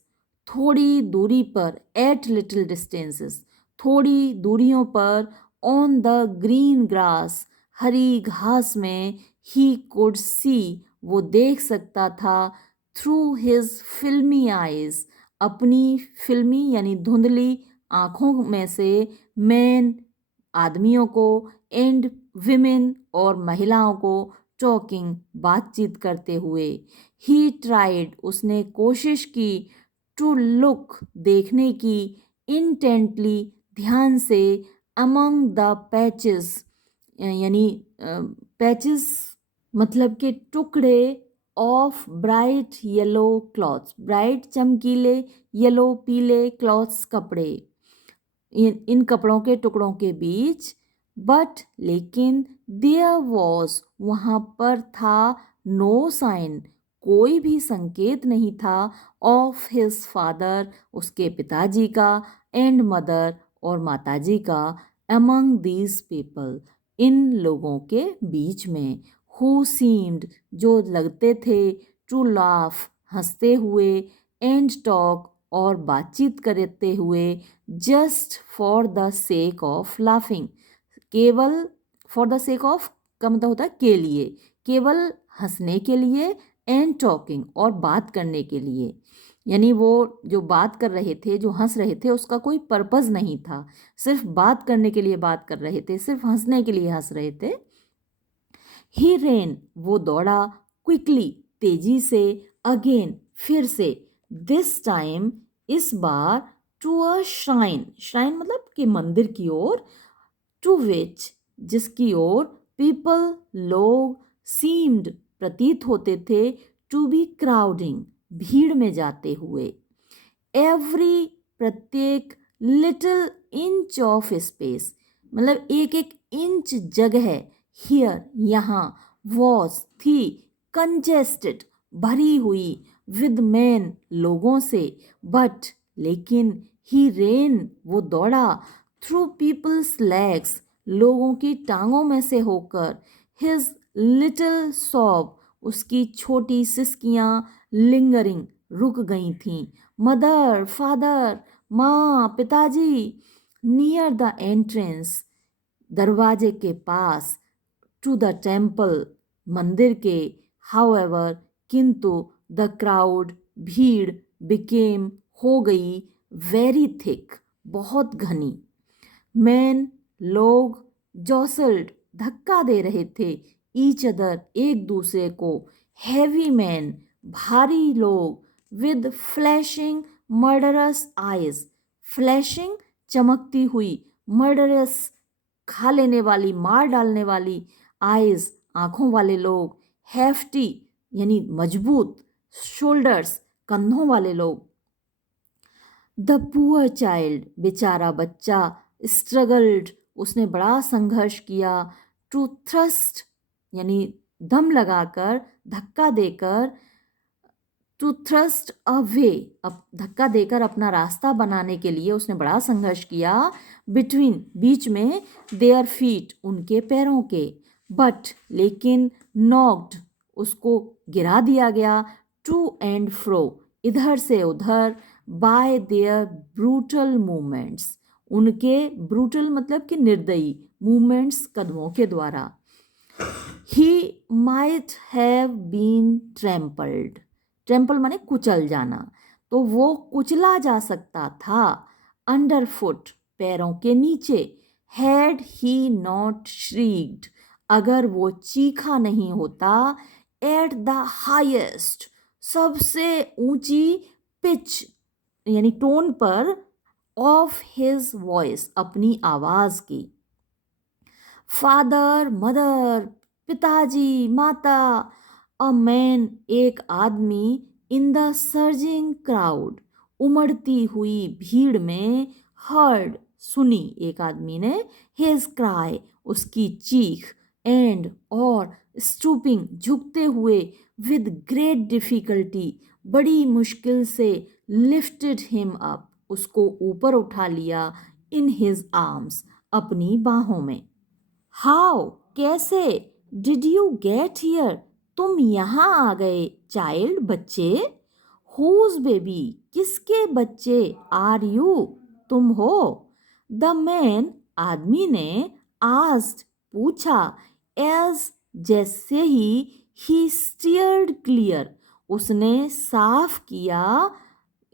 थोड़ी दूरी पर, एट लिटिल डिस्टेंसेस, थोड़ी दूरियों पर, ऑन द ग्रीन ग्रास, हरी घास में, ही कुड सी, वो देख सकता था, थ्रू हिज फिल्मी आइज, अपनी फिल्मी यानी धुंधली आँखों में से, मैन, आदमियों को, एंड विमेन, और महिलाओं को, टॉकिंग, बातचीत करते हुए। ही ट्राइड, उसने कोशिश की, टू लुक, देखने की, इंटेंटली, ध्यान से, अमंग द पैचेस, यानी पैचेस मतलब के टुकड़े, of bright yellow clothes, bright चमकीले, येलो पीले क्लॉथ्स कपड़े, इन कपड़ों के टुकड़ों के बीच, बट लेकिन, देयर वॉज, वहाँ पर था, नो साइन, कोई भी संकेत नहीं था, ऑफ हिज फादर, उसके पिताजी का, एंड मदर, और माताजी का, अमंग दीज पीपल, इन लोगों के बीच में, हु सीम्ड, जो लगते थे, टू लाफ, हंसते हुए, एंड टॉक, और बातचीत करते हुए, just for the sake of laughing, केवल, फॉर द सेक ऑफ का मतलब होता है के लिए, केवल हंसने के लिए, एंड टॉकिंग, और बात करने के लिए, यानी वो जो बात कर रहे थे, जो हंस रहे थे, उसका कोई पर्पस नहीं था, सिर्फ बात करने के लिए बात कर रहे थे, सिर्फ हंसने के लिए हंस रहे थे। ही रेन, वो दौड़ा, क्विकली, तेजी से, अगेन, फिर से, दिस टाइम, इस बार, टू अ श्राइन, श्राइन मतलब कि मंदिर की ओर, टू विच, जिसकी ओर, पीपल, लोग, सीम्ड, प्रतीत होते थे, टू बी क्राउडिंग, भीड़ में जाते हुए, एवरी, प्रत्येक, लिटिल इंच ऑफ स्पेस, मतलब एक एक इंच जगह, हियर, यहाँ, वॉज, थी, कंजेस्टेड, भरी हुई, विद मैन, लोगों से, बट, लेकिन, ही रेन, वो दौड़ा, थ्रू पीपल्स लेग्स, लोगों की टांगों में से होकर, हिज लिटिल सॉब, उसकी छोटी सिसकियां, लिंगरिंग, रुक गई थीं, मदर, फादर, माँ, पिताजी, नियर द एंट्रेंस, दरवाजे के पास, टू द टेम्पल, मंदिर के, हाउएवर, किंतु, द क्राउड, भीड़, बिकेम, हो गई, वेरी थिक, बहुत घनी, मैन, लोग, जॉसल्ड, धक्का दे रहे थे, ईच अदर, एक दूसरे को, हैवी मैन, भारी लोग, with flashing murderous eyes, flashing, चमकती हुई, मर्डरस, खा लेने वाली, मार डालने वाली, आइज, आंखों वाले लोग, हैफ्टी, यानी मजबूत, शोल्डर्स, कंधों वाले लोग, द पुअर चाइल्ड, बेचारा बच्चा, स्ट्रगल्ड, उसने बड़ा संघर्ष किया, टू थ्रस्ट, यानी दम लगाकर, धक्का देकर, टू थ्रस्ट अवे, अब धक्का देकर अपना रास्ता बनाने के लिए उसने बड़ा संघर्ष किया, बिटवीन, बीच में, देयर फीट, उनके पैरों के, बट, लेकिन, नॉक्ड, उसको गिरा दिया गया, टू एंड फ्रो, इधर से उधर, बाय देयर ब्रूटल मूवमेंट्स, उनके ब्रूटल मतलब कि निर्दयी मूवमेंट्स, कदमों के द्वारा, he might have been trampled, trample माने कुचल जाना, तो वो कुचला जा सकता था, अंडर फुट, पैरों के नीचे, हैड ही नॉट श्रीक्ड, अगर वो चीखा नहीं होता, एट द हाईएस्ट, सबसे ऊंची पिच, यानी टोन पर, ऑफ हिज वॉइस, अपनी आवाज की, फादर, मदर, पिताजी, माता, अ मैन, एक आदमी, इन द सर्जिंग क्राउड, उमड़ती हुई भीड़ में, हर्ड, सुनी, एक आदमी ने, हिज क्राई, उसकी चीख, एंड और स्टूपिंग झुकते हुए विद ग्रेट डिफिकल्टी बड़ी मुश्किल से लिफ्टेड हिम अप उसको ऊपर उठा लिया इन हिज आर्म्स अपनी बाहों में। हाउ कैसे डिड यू गेट हियर तुम यहाँ आ गए चाइल्ड बच्चे। हुज बेबी किसके बच्चे आर यू तुम हो। द मैन आदमी ने आस्क्ड पूछा एज जैसे ही स्टीयर्ड क्लियर उसने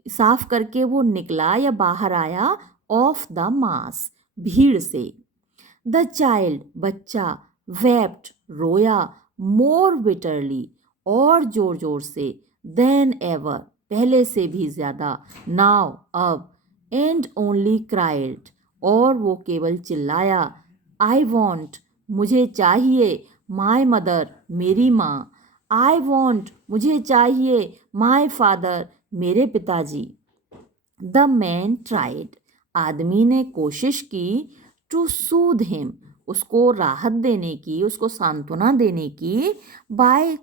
साफ करके वो निकला या बाहर आया ऑफ द मास भीड़ से। द चाइल्ड बच्चा वेप्ट रोया मोर बिटरली और जोर जोर से देन एवर पहले से भी ज्यादा नाउ अब एंड ओनली क्राइड और वो केवल चिल्लाया आई वॉन्ट मुझे चाहिए माई मदर मेरी माँ आई वॉन्ट मुझे चाहिए माई फादर मेरे पिताजी। द मैन ट्राइड आदमी ने कोशिश की टू सूद हिम उसको राहत देने की उसको सांत्वना देने की बाय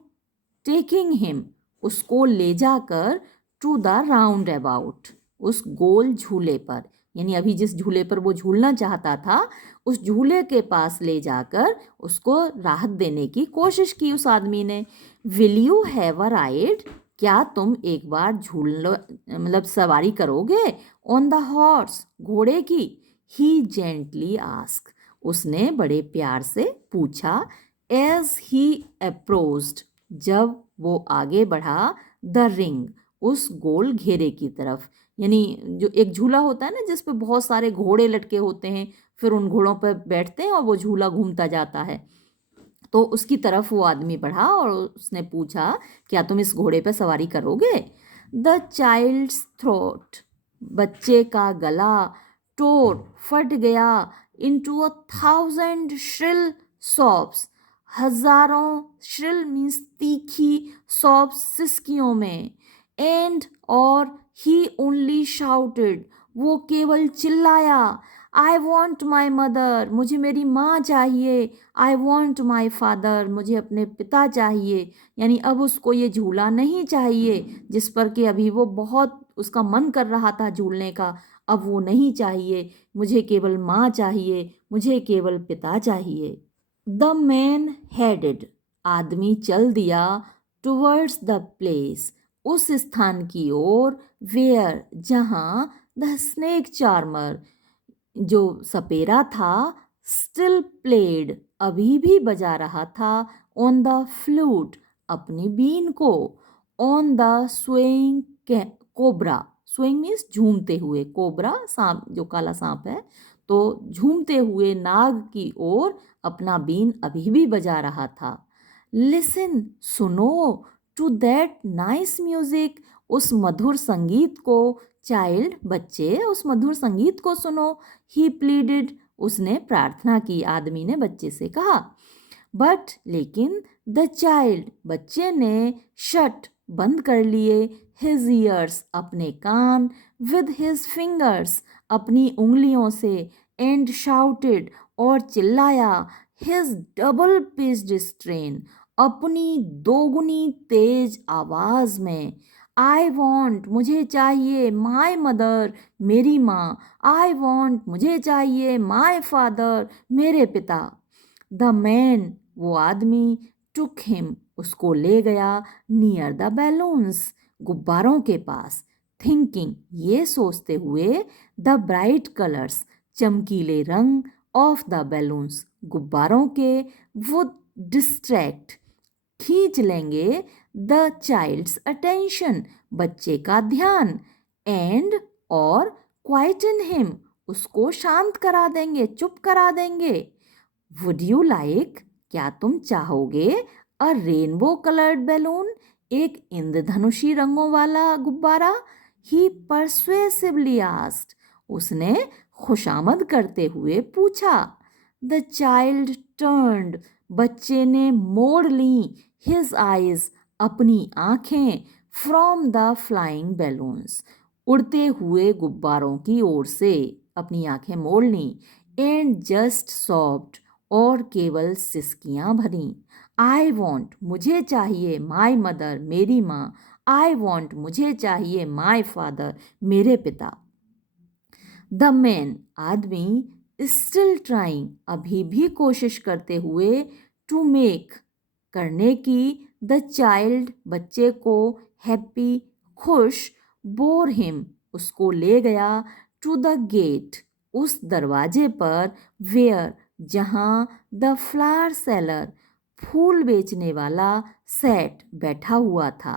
टेकिंग हिम उसको ले जाकर टू द राउंड अबाउट उस गोल झूले पर यानी अभी जिस झूले पर वो झूलना चाहता था उस झूले के पास ले जाकर उसको राहत देने की कोशिश की उस आदमी ने। Will you have a ride क्या तुम एक बार मतलब सवारी करोगे ऑन द हॉर्स घोड़े की। ही जेंटली आस्क उसने बड़े प्यार से पूछा एज ही अप्रोच्ड जब वो आगे बढ़ा द रिंग उस गोल घेरे की तरफ यानी जो एक झूला होता है ना जिस पे बहुत सारे घोड़े लटके होते हैं फिर उन घोड़ों पर बैठते हैं और वो झूला घूमता जाता है तो उसकी तरफ वो आदमी बढ़ा और उसने पूछा क्या तुम इस घोड़े पर सवारी करोगे। द चाइल्ड्स थ्रोट बच्चे का गला टोर फट गया इनटू 1,000 श्रिल सॉब्स हजारों श्रिल मीन्स तीखी सॉब्स सिसकियों में। एंड और ही ओनली शाउटेड वो केवल चिल्लाया आई वॉन्ट माई मदर मुझे मेरी माँ चाहिए आई वॉन्ट माई फादर मुझे अपने पिता चाहिए यानी अब उसको ये झूला नहीं चाहिए जिस पर कि अभी वो बहुत उसका मन कर रहा था झूलने का अब वो नहीं चाहिए मुझे केवल माँ चाहिए मुझे केवल पिता चाहिए। द मैन हेडेड आदमी चल दिया टुवर्ड्स द प्लेस उस स्थान की ओर वेयर जहाँ द स्नेक चार्मर जो सपेरा था स्टिल प्लेड अभी भी बजा रहा था ऑन द फ्लूट अपनी बीन को on the swaying cobra swaying means झूमते हुए कोबरा सांप जो काला सांप है तो झूमते हुए नाग की ओर अपना बीन अभी भी बजा रहा था। लिसन सुनो टू दैट नाइस म्यूजिक उस मधुर संगीत को चाइल्ड बच्चे उस मधुर संगीत को सुनो। ही प्लीडेड उसने प्रार्थना की आदमी ने बच्चे से कहा। बट लेकिन द चाइल्ड बच्चे ने शट बंद कर लिए हिज ईयर्स अपने कान विद हिज फिंगर्स अपनी उंगलियों से एंड शाउटेड और चिल्लाया हिज डबल पिच्ड स्ट्रेन अपनी दोगुनी तेज आवाज में आई वॉन्ट मुझे चाहिए माई मदर मेरी माँ आई वॉन्ट मुझे चाहिए माई फादर मेरे पिता। द मैन वो आदमी टुक हिम उसको ले गया नियर द बैलून्स गुब्बारों के पास थिंकिंग ये सोचते हुए द ब्राइट कलर्स चमकीले रंग ऑफ द बैलून्स गुब्बारों के वुड डिस्ट्रैक्ट खींच लेंगे द चाइल्ड्स अटेंशन बच्चे का ध्यान एंड और क्वाइटन हिम उसको शांत करा देंगे चुप करा देंगे। वुड यू लाइक क्या तुम चाहोगे अ रेनबो कलर्ड बैलून एक इंद्रधनुषी रंगों वाला गुब्बारा। ही परसुएसिवली आस्क्ड उसने खुशामद करते हुए पूछा। द चाइल्ड टर्न्ड बच्चे ने मोड़ ली हिज आइज अपनी आंखें फ्रॉम द फ्लाइंग बैलून्स उड़ते हुए गुब्बारों की ओर से अपनी आंखें मोड़ ली एंड जस्ट सॉफ्ट और केवल सिसकियां भरीं। आई वॉन्ट मुझे चाहिए, माई मदर मेरी माँ। आई वॉन्ट मुझे चाहिए, माई फादर मेरे पिता। द मैन आदमी स्टिल ट्राइंग अभी भी कोशिश करते हुए, टू मेक करने की, द चाइल्ड बच्चे को, हैप्पी खुश, बोर हिम उसको ले गया, टू द गेट उस दरवाजे पर, वेयर जहाँ, द फ्लावर सेलर फूल बेचने वाला, सेट बैठा हुआ था।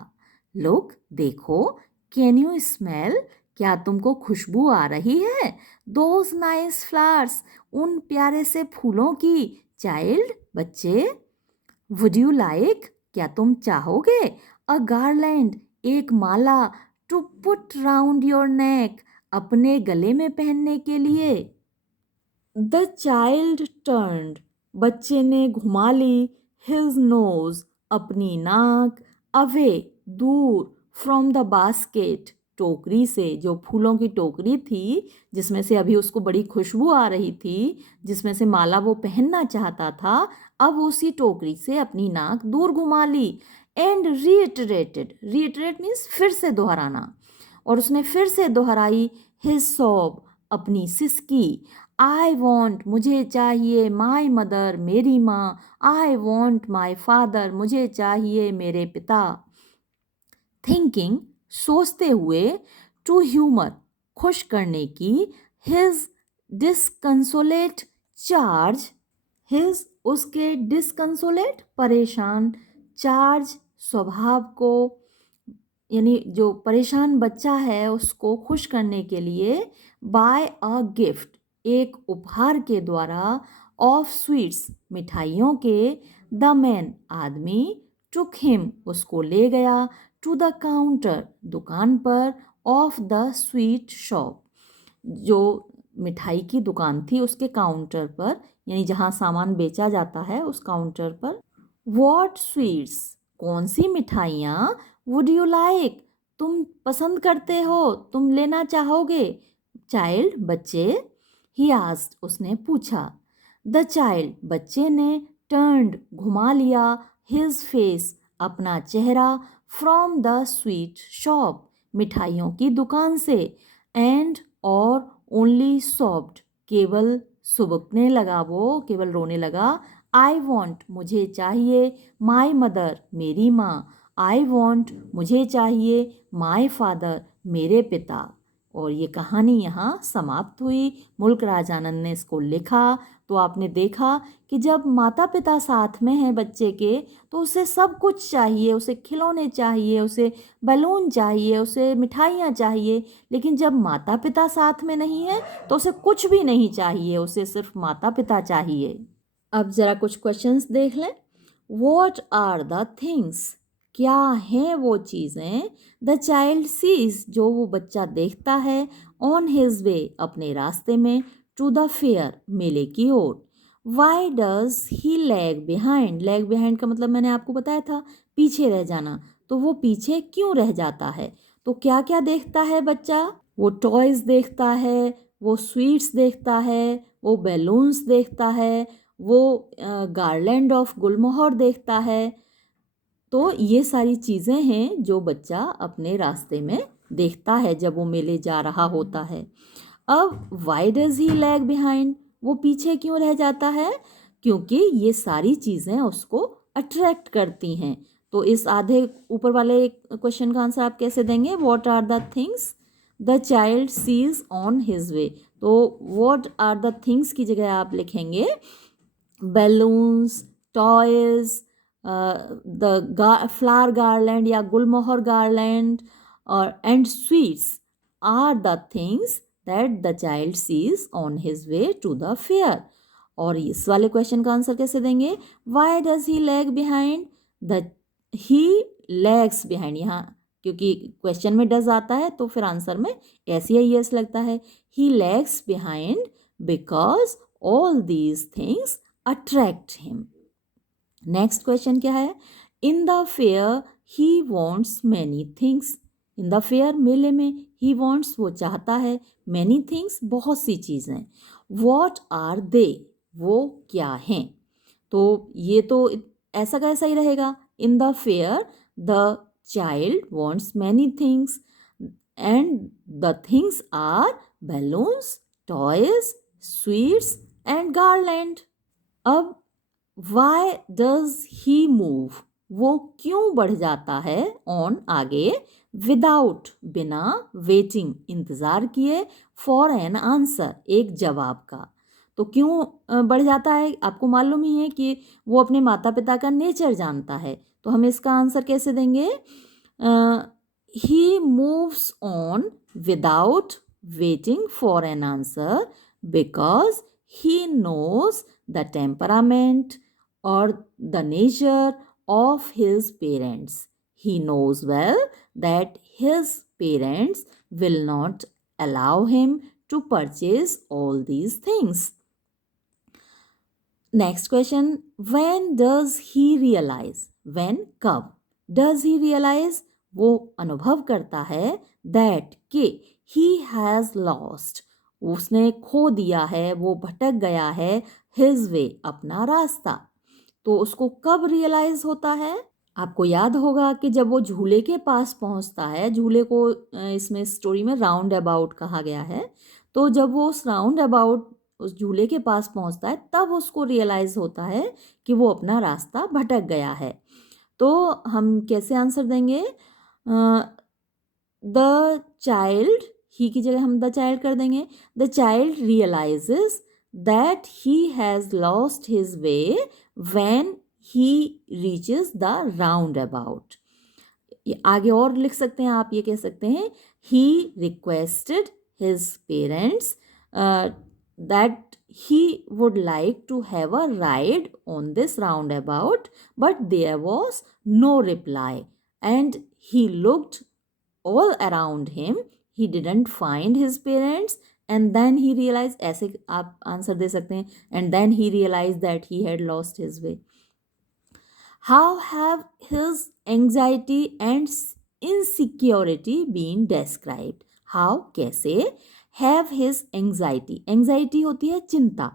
लुक देखो, कैन यू स्मेल क्या तुमको खुशबू आ रही है? दोज नाइस फ्लावर्स उन प्यारे से फूलों की। चाइल्ड बच्चे, वुड यू लाइक क्या तुम चाहोगे? अ गार्लैंड एक माला, to put round your neck अपने गले में पहनने के लिए। द चाइल्ड टर्न्ड बच्चे ने घुमा ली, हिज नोज अपनी नाक, अवे दूर, फ्रॉम द बास्केट टोकरी से, जो फूलों की टोकरी थी जिसमें से अभी उसको बड़ी खुशबू आ रही थी, जिसमें से माला वो पहनना चाहता था, अब उसी टोकरी से अपनी नाक दूर घुमा ली। एंड रीइटरेटेड, रीइटरेट मीन्स फिर से दोहराना, और उसने फिर से दोहराई, हिज सॉब अपनी सिसकी। आई वॉन्ट मुझे चाहिए, माई मदर मेरी माँ। आई वॉन्ट माई फादर मुझे चाहिए मेरे पिता। थिंकिंग सोचते हुए, टू ह्यूमर खुश करने की, हिज डिसकंसोलेट चार्ज हिज उसके डिसकंसोलेट परेशान, चार्ज स्वभाव को, यानी जो परेशान बच्चा है उसको खुश करने के लिए, बाय अ गिफ्ट एक उपहार के द्वारा, ऑफ स्वीट्स मिठाइयों के, द मैन आदमी, टुक हिम उसको ले गया, टू द काउंटर दुकान पर, ऑफ द स्वीट शॉप जो मिठाई की दुकान थी उसके काउंटर पर, यानी जहाँ सामान बेचा जाता है उस काउंटर पर। वॉट स्वीट्स कौन सी मिठाइयाँ, वुड यू लाइक तुम पसंद करते हो, तुम लेना चाहोगे? चाइल्ड बच्चे, ही आस्क्ड उसने पूछा। द चाइल्ड बच्चे ने, टर्न्ड घुमा लिया, हिज फेस अपना चेहरा, फ्रॉम द स्वीट शॉप मिठाइयों की दुकान से, एंड और, ओनली सॉफ्ट केवल सुबकने लगा, वो केवल रोने लगा। आई वॉन्ट मुझे चाहिए, माई मदर मेरी माँ। आई वॉन्ट मुझे चाहिए, माई फादर मेरे पिता। और ये कहानी यहाँ समाप्त हुई। मुल्क राज आनंद ने इसको लिखा। तो आपने देखा कि जब माता पिता साथ में हैं बच्चे के, तो उसे सब कुछ चाहिए, उसे खिलौने चाहिए, उसे बैलून चाहिए, उसे मिठाइयाँ चाहिए। लेकिन जब माता पिता साथ में नहीं है तो उसे कुछ भी नहीं चाहिए, उसे सिर्फ माता पिता चाहिए। अब ज़रा कुछ क्वेश्चंस देख लें। वॉट आर द थिंग्स क्या हैं वो चीज़ें, द चाइल्ड सीज जो वो बच्चा देखता है, ऑन हिज वे अपने रास्ते में, टू द फेयर मेले की ओर। Why does he lag behind, lag behind का मतलब मैंने आपको बताया था पीछे रह जाना, तो वो पीछे क्यों रह जाता है? तो क्या क्या देखता है बच्चा? वो टॉयज़ देखता है, वो स्वीट्स देखता है, वो बैलून्स देखता है, वो गार्लैंड ऑफ गुलमोहर देखता है। तो ये सारी चीज़ें हैं जो बच्चा अपने रास्ते में देखता है जब वो मेले जा रहा होता है। अब Y does he lag behind, वो पीछे क्यों रह जाता है? क्योंकि ये सारी चीज़ें उसको अट्रैक्ट करती हैं। तो इस आधे ऊपर वाले क्वेश्चन का आंसर आप कैसे देंगे? What are the things the child sees on his way. तो व्हाट आर द थिंग्स की जगह आप लिखेंगे balloons, toys, the flower garland या गुलमोहर गार्लैंड और and sweets are the things that the child sees on his way to the fair. और इस वाले क्वेश्चन का आंसर कैसे देंगे? Why does he lag behind, the he lags behind, यहाँ क्योंकि क्वेश्चन में डज आता है तो फिर आंसर में ऐसे ही यस लगता है। He lags behind because all these things attract him. Next question क्या है? In the fair he wants many things, in the fair मेले में, ही वॉन्ट्स वो चाहता है, मैनी थिंग्स बहुत सी चीज़ें। वॉट आर दे वो क्या हैं? तो ये तो ऐसा का ऐसा ही रहेगा. In the fair the child wants many things and the things are balloons, toys, sweets and garland. अब why does he move? वो क्यों बढ़ जाता है on आगे without बिना waiting इंतजार किए for an answer एक जवाब का. तो क्यों बढ़ जाता है? आपको मालूम ही है कि वो अपने माता पिता का नेचर जानता है. तो हम इसका आंसर कैसे देंगे? He moves on without waiting for an answer because he knows the temperament or the nature of his parents. He knows well that his parents will not allow him to purchase all these things. Next question. When does he realize? When? कब? Does he realize? वो अनुभव करता है that कि he has lost. उसने खो दिया है, वो भटक गया है his way, अपना रास्ता. तो उसको कब रियलाइज होता है? आपको याद होगा कि जब वो झूले के पास पहुंचता है, झूले को इसमें स्टोरी में राउंड अबाउट कहा गया है. तो जब वो उस राउंड अबाउट उस झूले के पास पहुंचता है तब उसको रियलाइज होता है कि वो अपना रास्ता भटक गया है. तो हम कैसे आंसर देंगे? द चाइल्ड, ही की जगह हम द चाइल्ड कर देंगे. The child realises that he has lost his way when he reaches the roundabout. आगे और लिख सकते हैं आप, ये कह सकते हैं he requested his parents that he would like to have a ride on this roundabout, but there was no reply and he looked all around him. He didn't find his parents and then he realized, ऐसे आप answer दे सकते हैं, and then he realized that he had lost his way. How have his anxiety and insecurity been described? How, कैसे? Have his anxiety, anxiety होती है चिंता,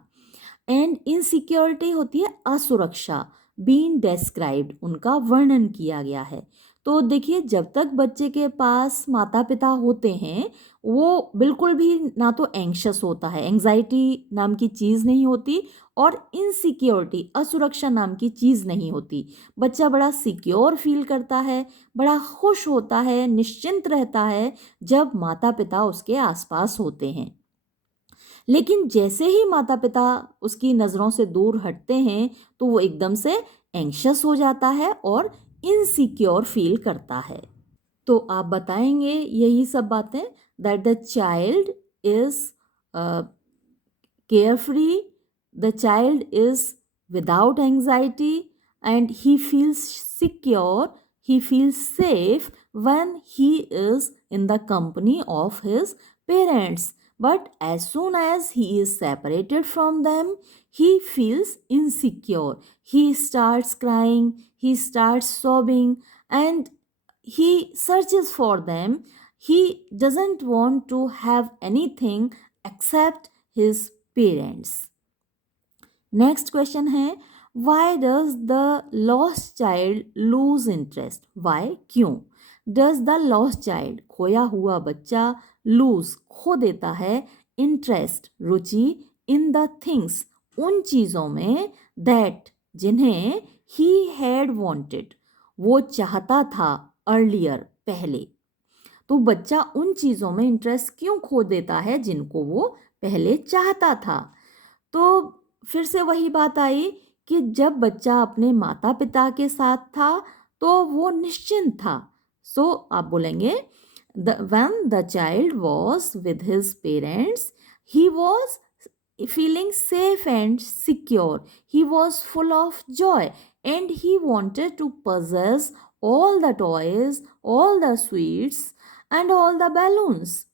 and insecurity होती है असुरक्षा, been described, उनका वर्णन किया गया है. तो देखिए, जब तक बच्चे के पास माता पिता होते हैं वो बिल्कुल भी ना तो एंग्शियस होता है, एंग्जाइटी नाम की चीज़ नहीं होती, और इनसिक्योरिटी, असुरक्षा नाम की चीज़ नहीं होती. बच्चा बड़ा सिक्योर फील करता है, बड़ा खुश होता है, निश्चिंत रहता है जब माता पिता उसके आसपास होते हैं. लेकिन जैसे ही माता पिता उसकी नज़रों से दूर हटते हैं तो वो एकदम से एंग्शियस हो जाता है और इनसिक्योर फील करता है. तो आप बताएंगे यही सब बातें, that the child is carefree, the child is without anxiety and he feels secure, he feels safe when he is in the company of his parents. But as soon as he is separated from them, he feels insecure. He starts crying, he starts sobbing, and he searches for them. He doesn't want to have anything except his parents. Next question है, why does the lost child lose interest? Why? क्यों? Does the lost child, खोया हुआ बच्चा, lose, खो देता है, interest, Ruchi, in the things, उन चीज़ों में, that, जिन्हें he had wanted, वो चाहता था, earlier, पहले. तो बच्चा उन चीज़ों में इंटरेस्ट क्यों खो देता है जिनको वो पहले चाहता था? तो फिर से वही बात आई कि जब बच्चा अपने माता पिता के साथ था तो वो निश्चिंत था. सो आप बोलेंगे, when the child was with his parents, he was feeling safe and secure. He was full of joy and he wanted to possess all the toys, all the sweets and all the balloons.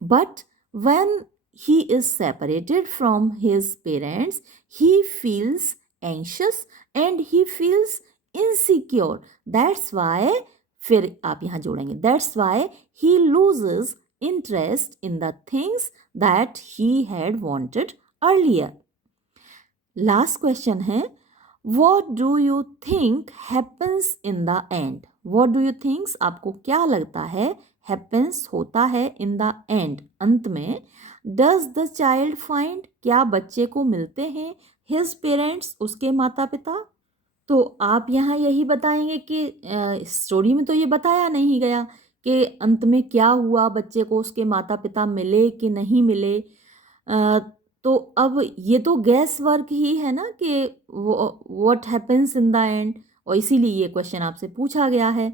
But when he is separated from his parents, he feels anxious and he feels insecure. That's why, फिर आप यहाँ जोड़ेंगे, that's why he loses interest in the things that he had wanted earlier. Last question है, what do you think happens in the end? What do you thinks, आपको क्या लगता है, happens होता है इन द एंड, अंत में, does the child find, क्या बच्चे को मिलते हैं, हिज पेरेंट्स, उसके माता पिता? तो आप यहाँ यही बताएंगे कि स्टोरी में तो ये बताया नहीं गया कि अंत में क्या हुआ, बच्चे को उसके माता पिता मिले कि नहीं मिले। तो अब ये तो गैस वर्क ही है ना कि what happens in the and, और इसीलिए ये क्वेश्चन आपसे पूछा गया है।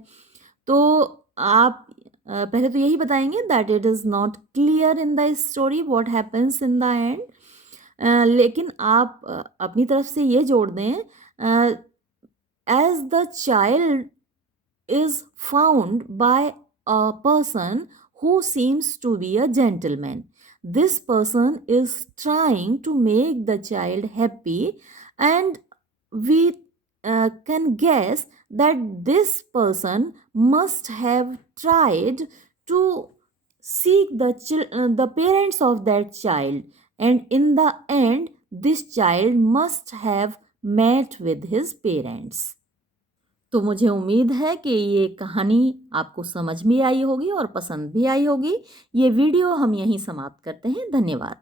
तो आप पहले तो यही बताएंगे that it is not clear in the story what happens in the end, लेकिन आप अपनी तरफ से ये जोड़ दें, as the child is found by a person who seems to be a gentleman. This person is trying to make the child happy, and we can guess that this person must have tried to seek the parents of that child, and in the end this child must have met with his parents. तो मुझे उम्मीद है कि ये कहानी आपको समझ में आई होगी और पसंद भी आई होगी। ये वीडियो हम यहीं समाप्त करते हैं। धन्यवाद।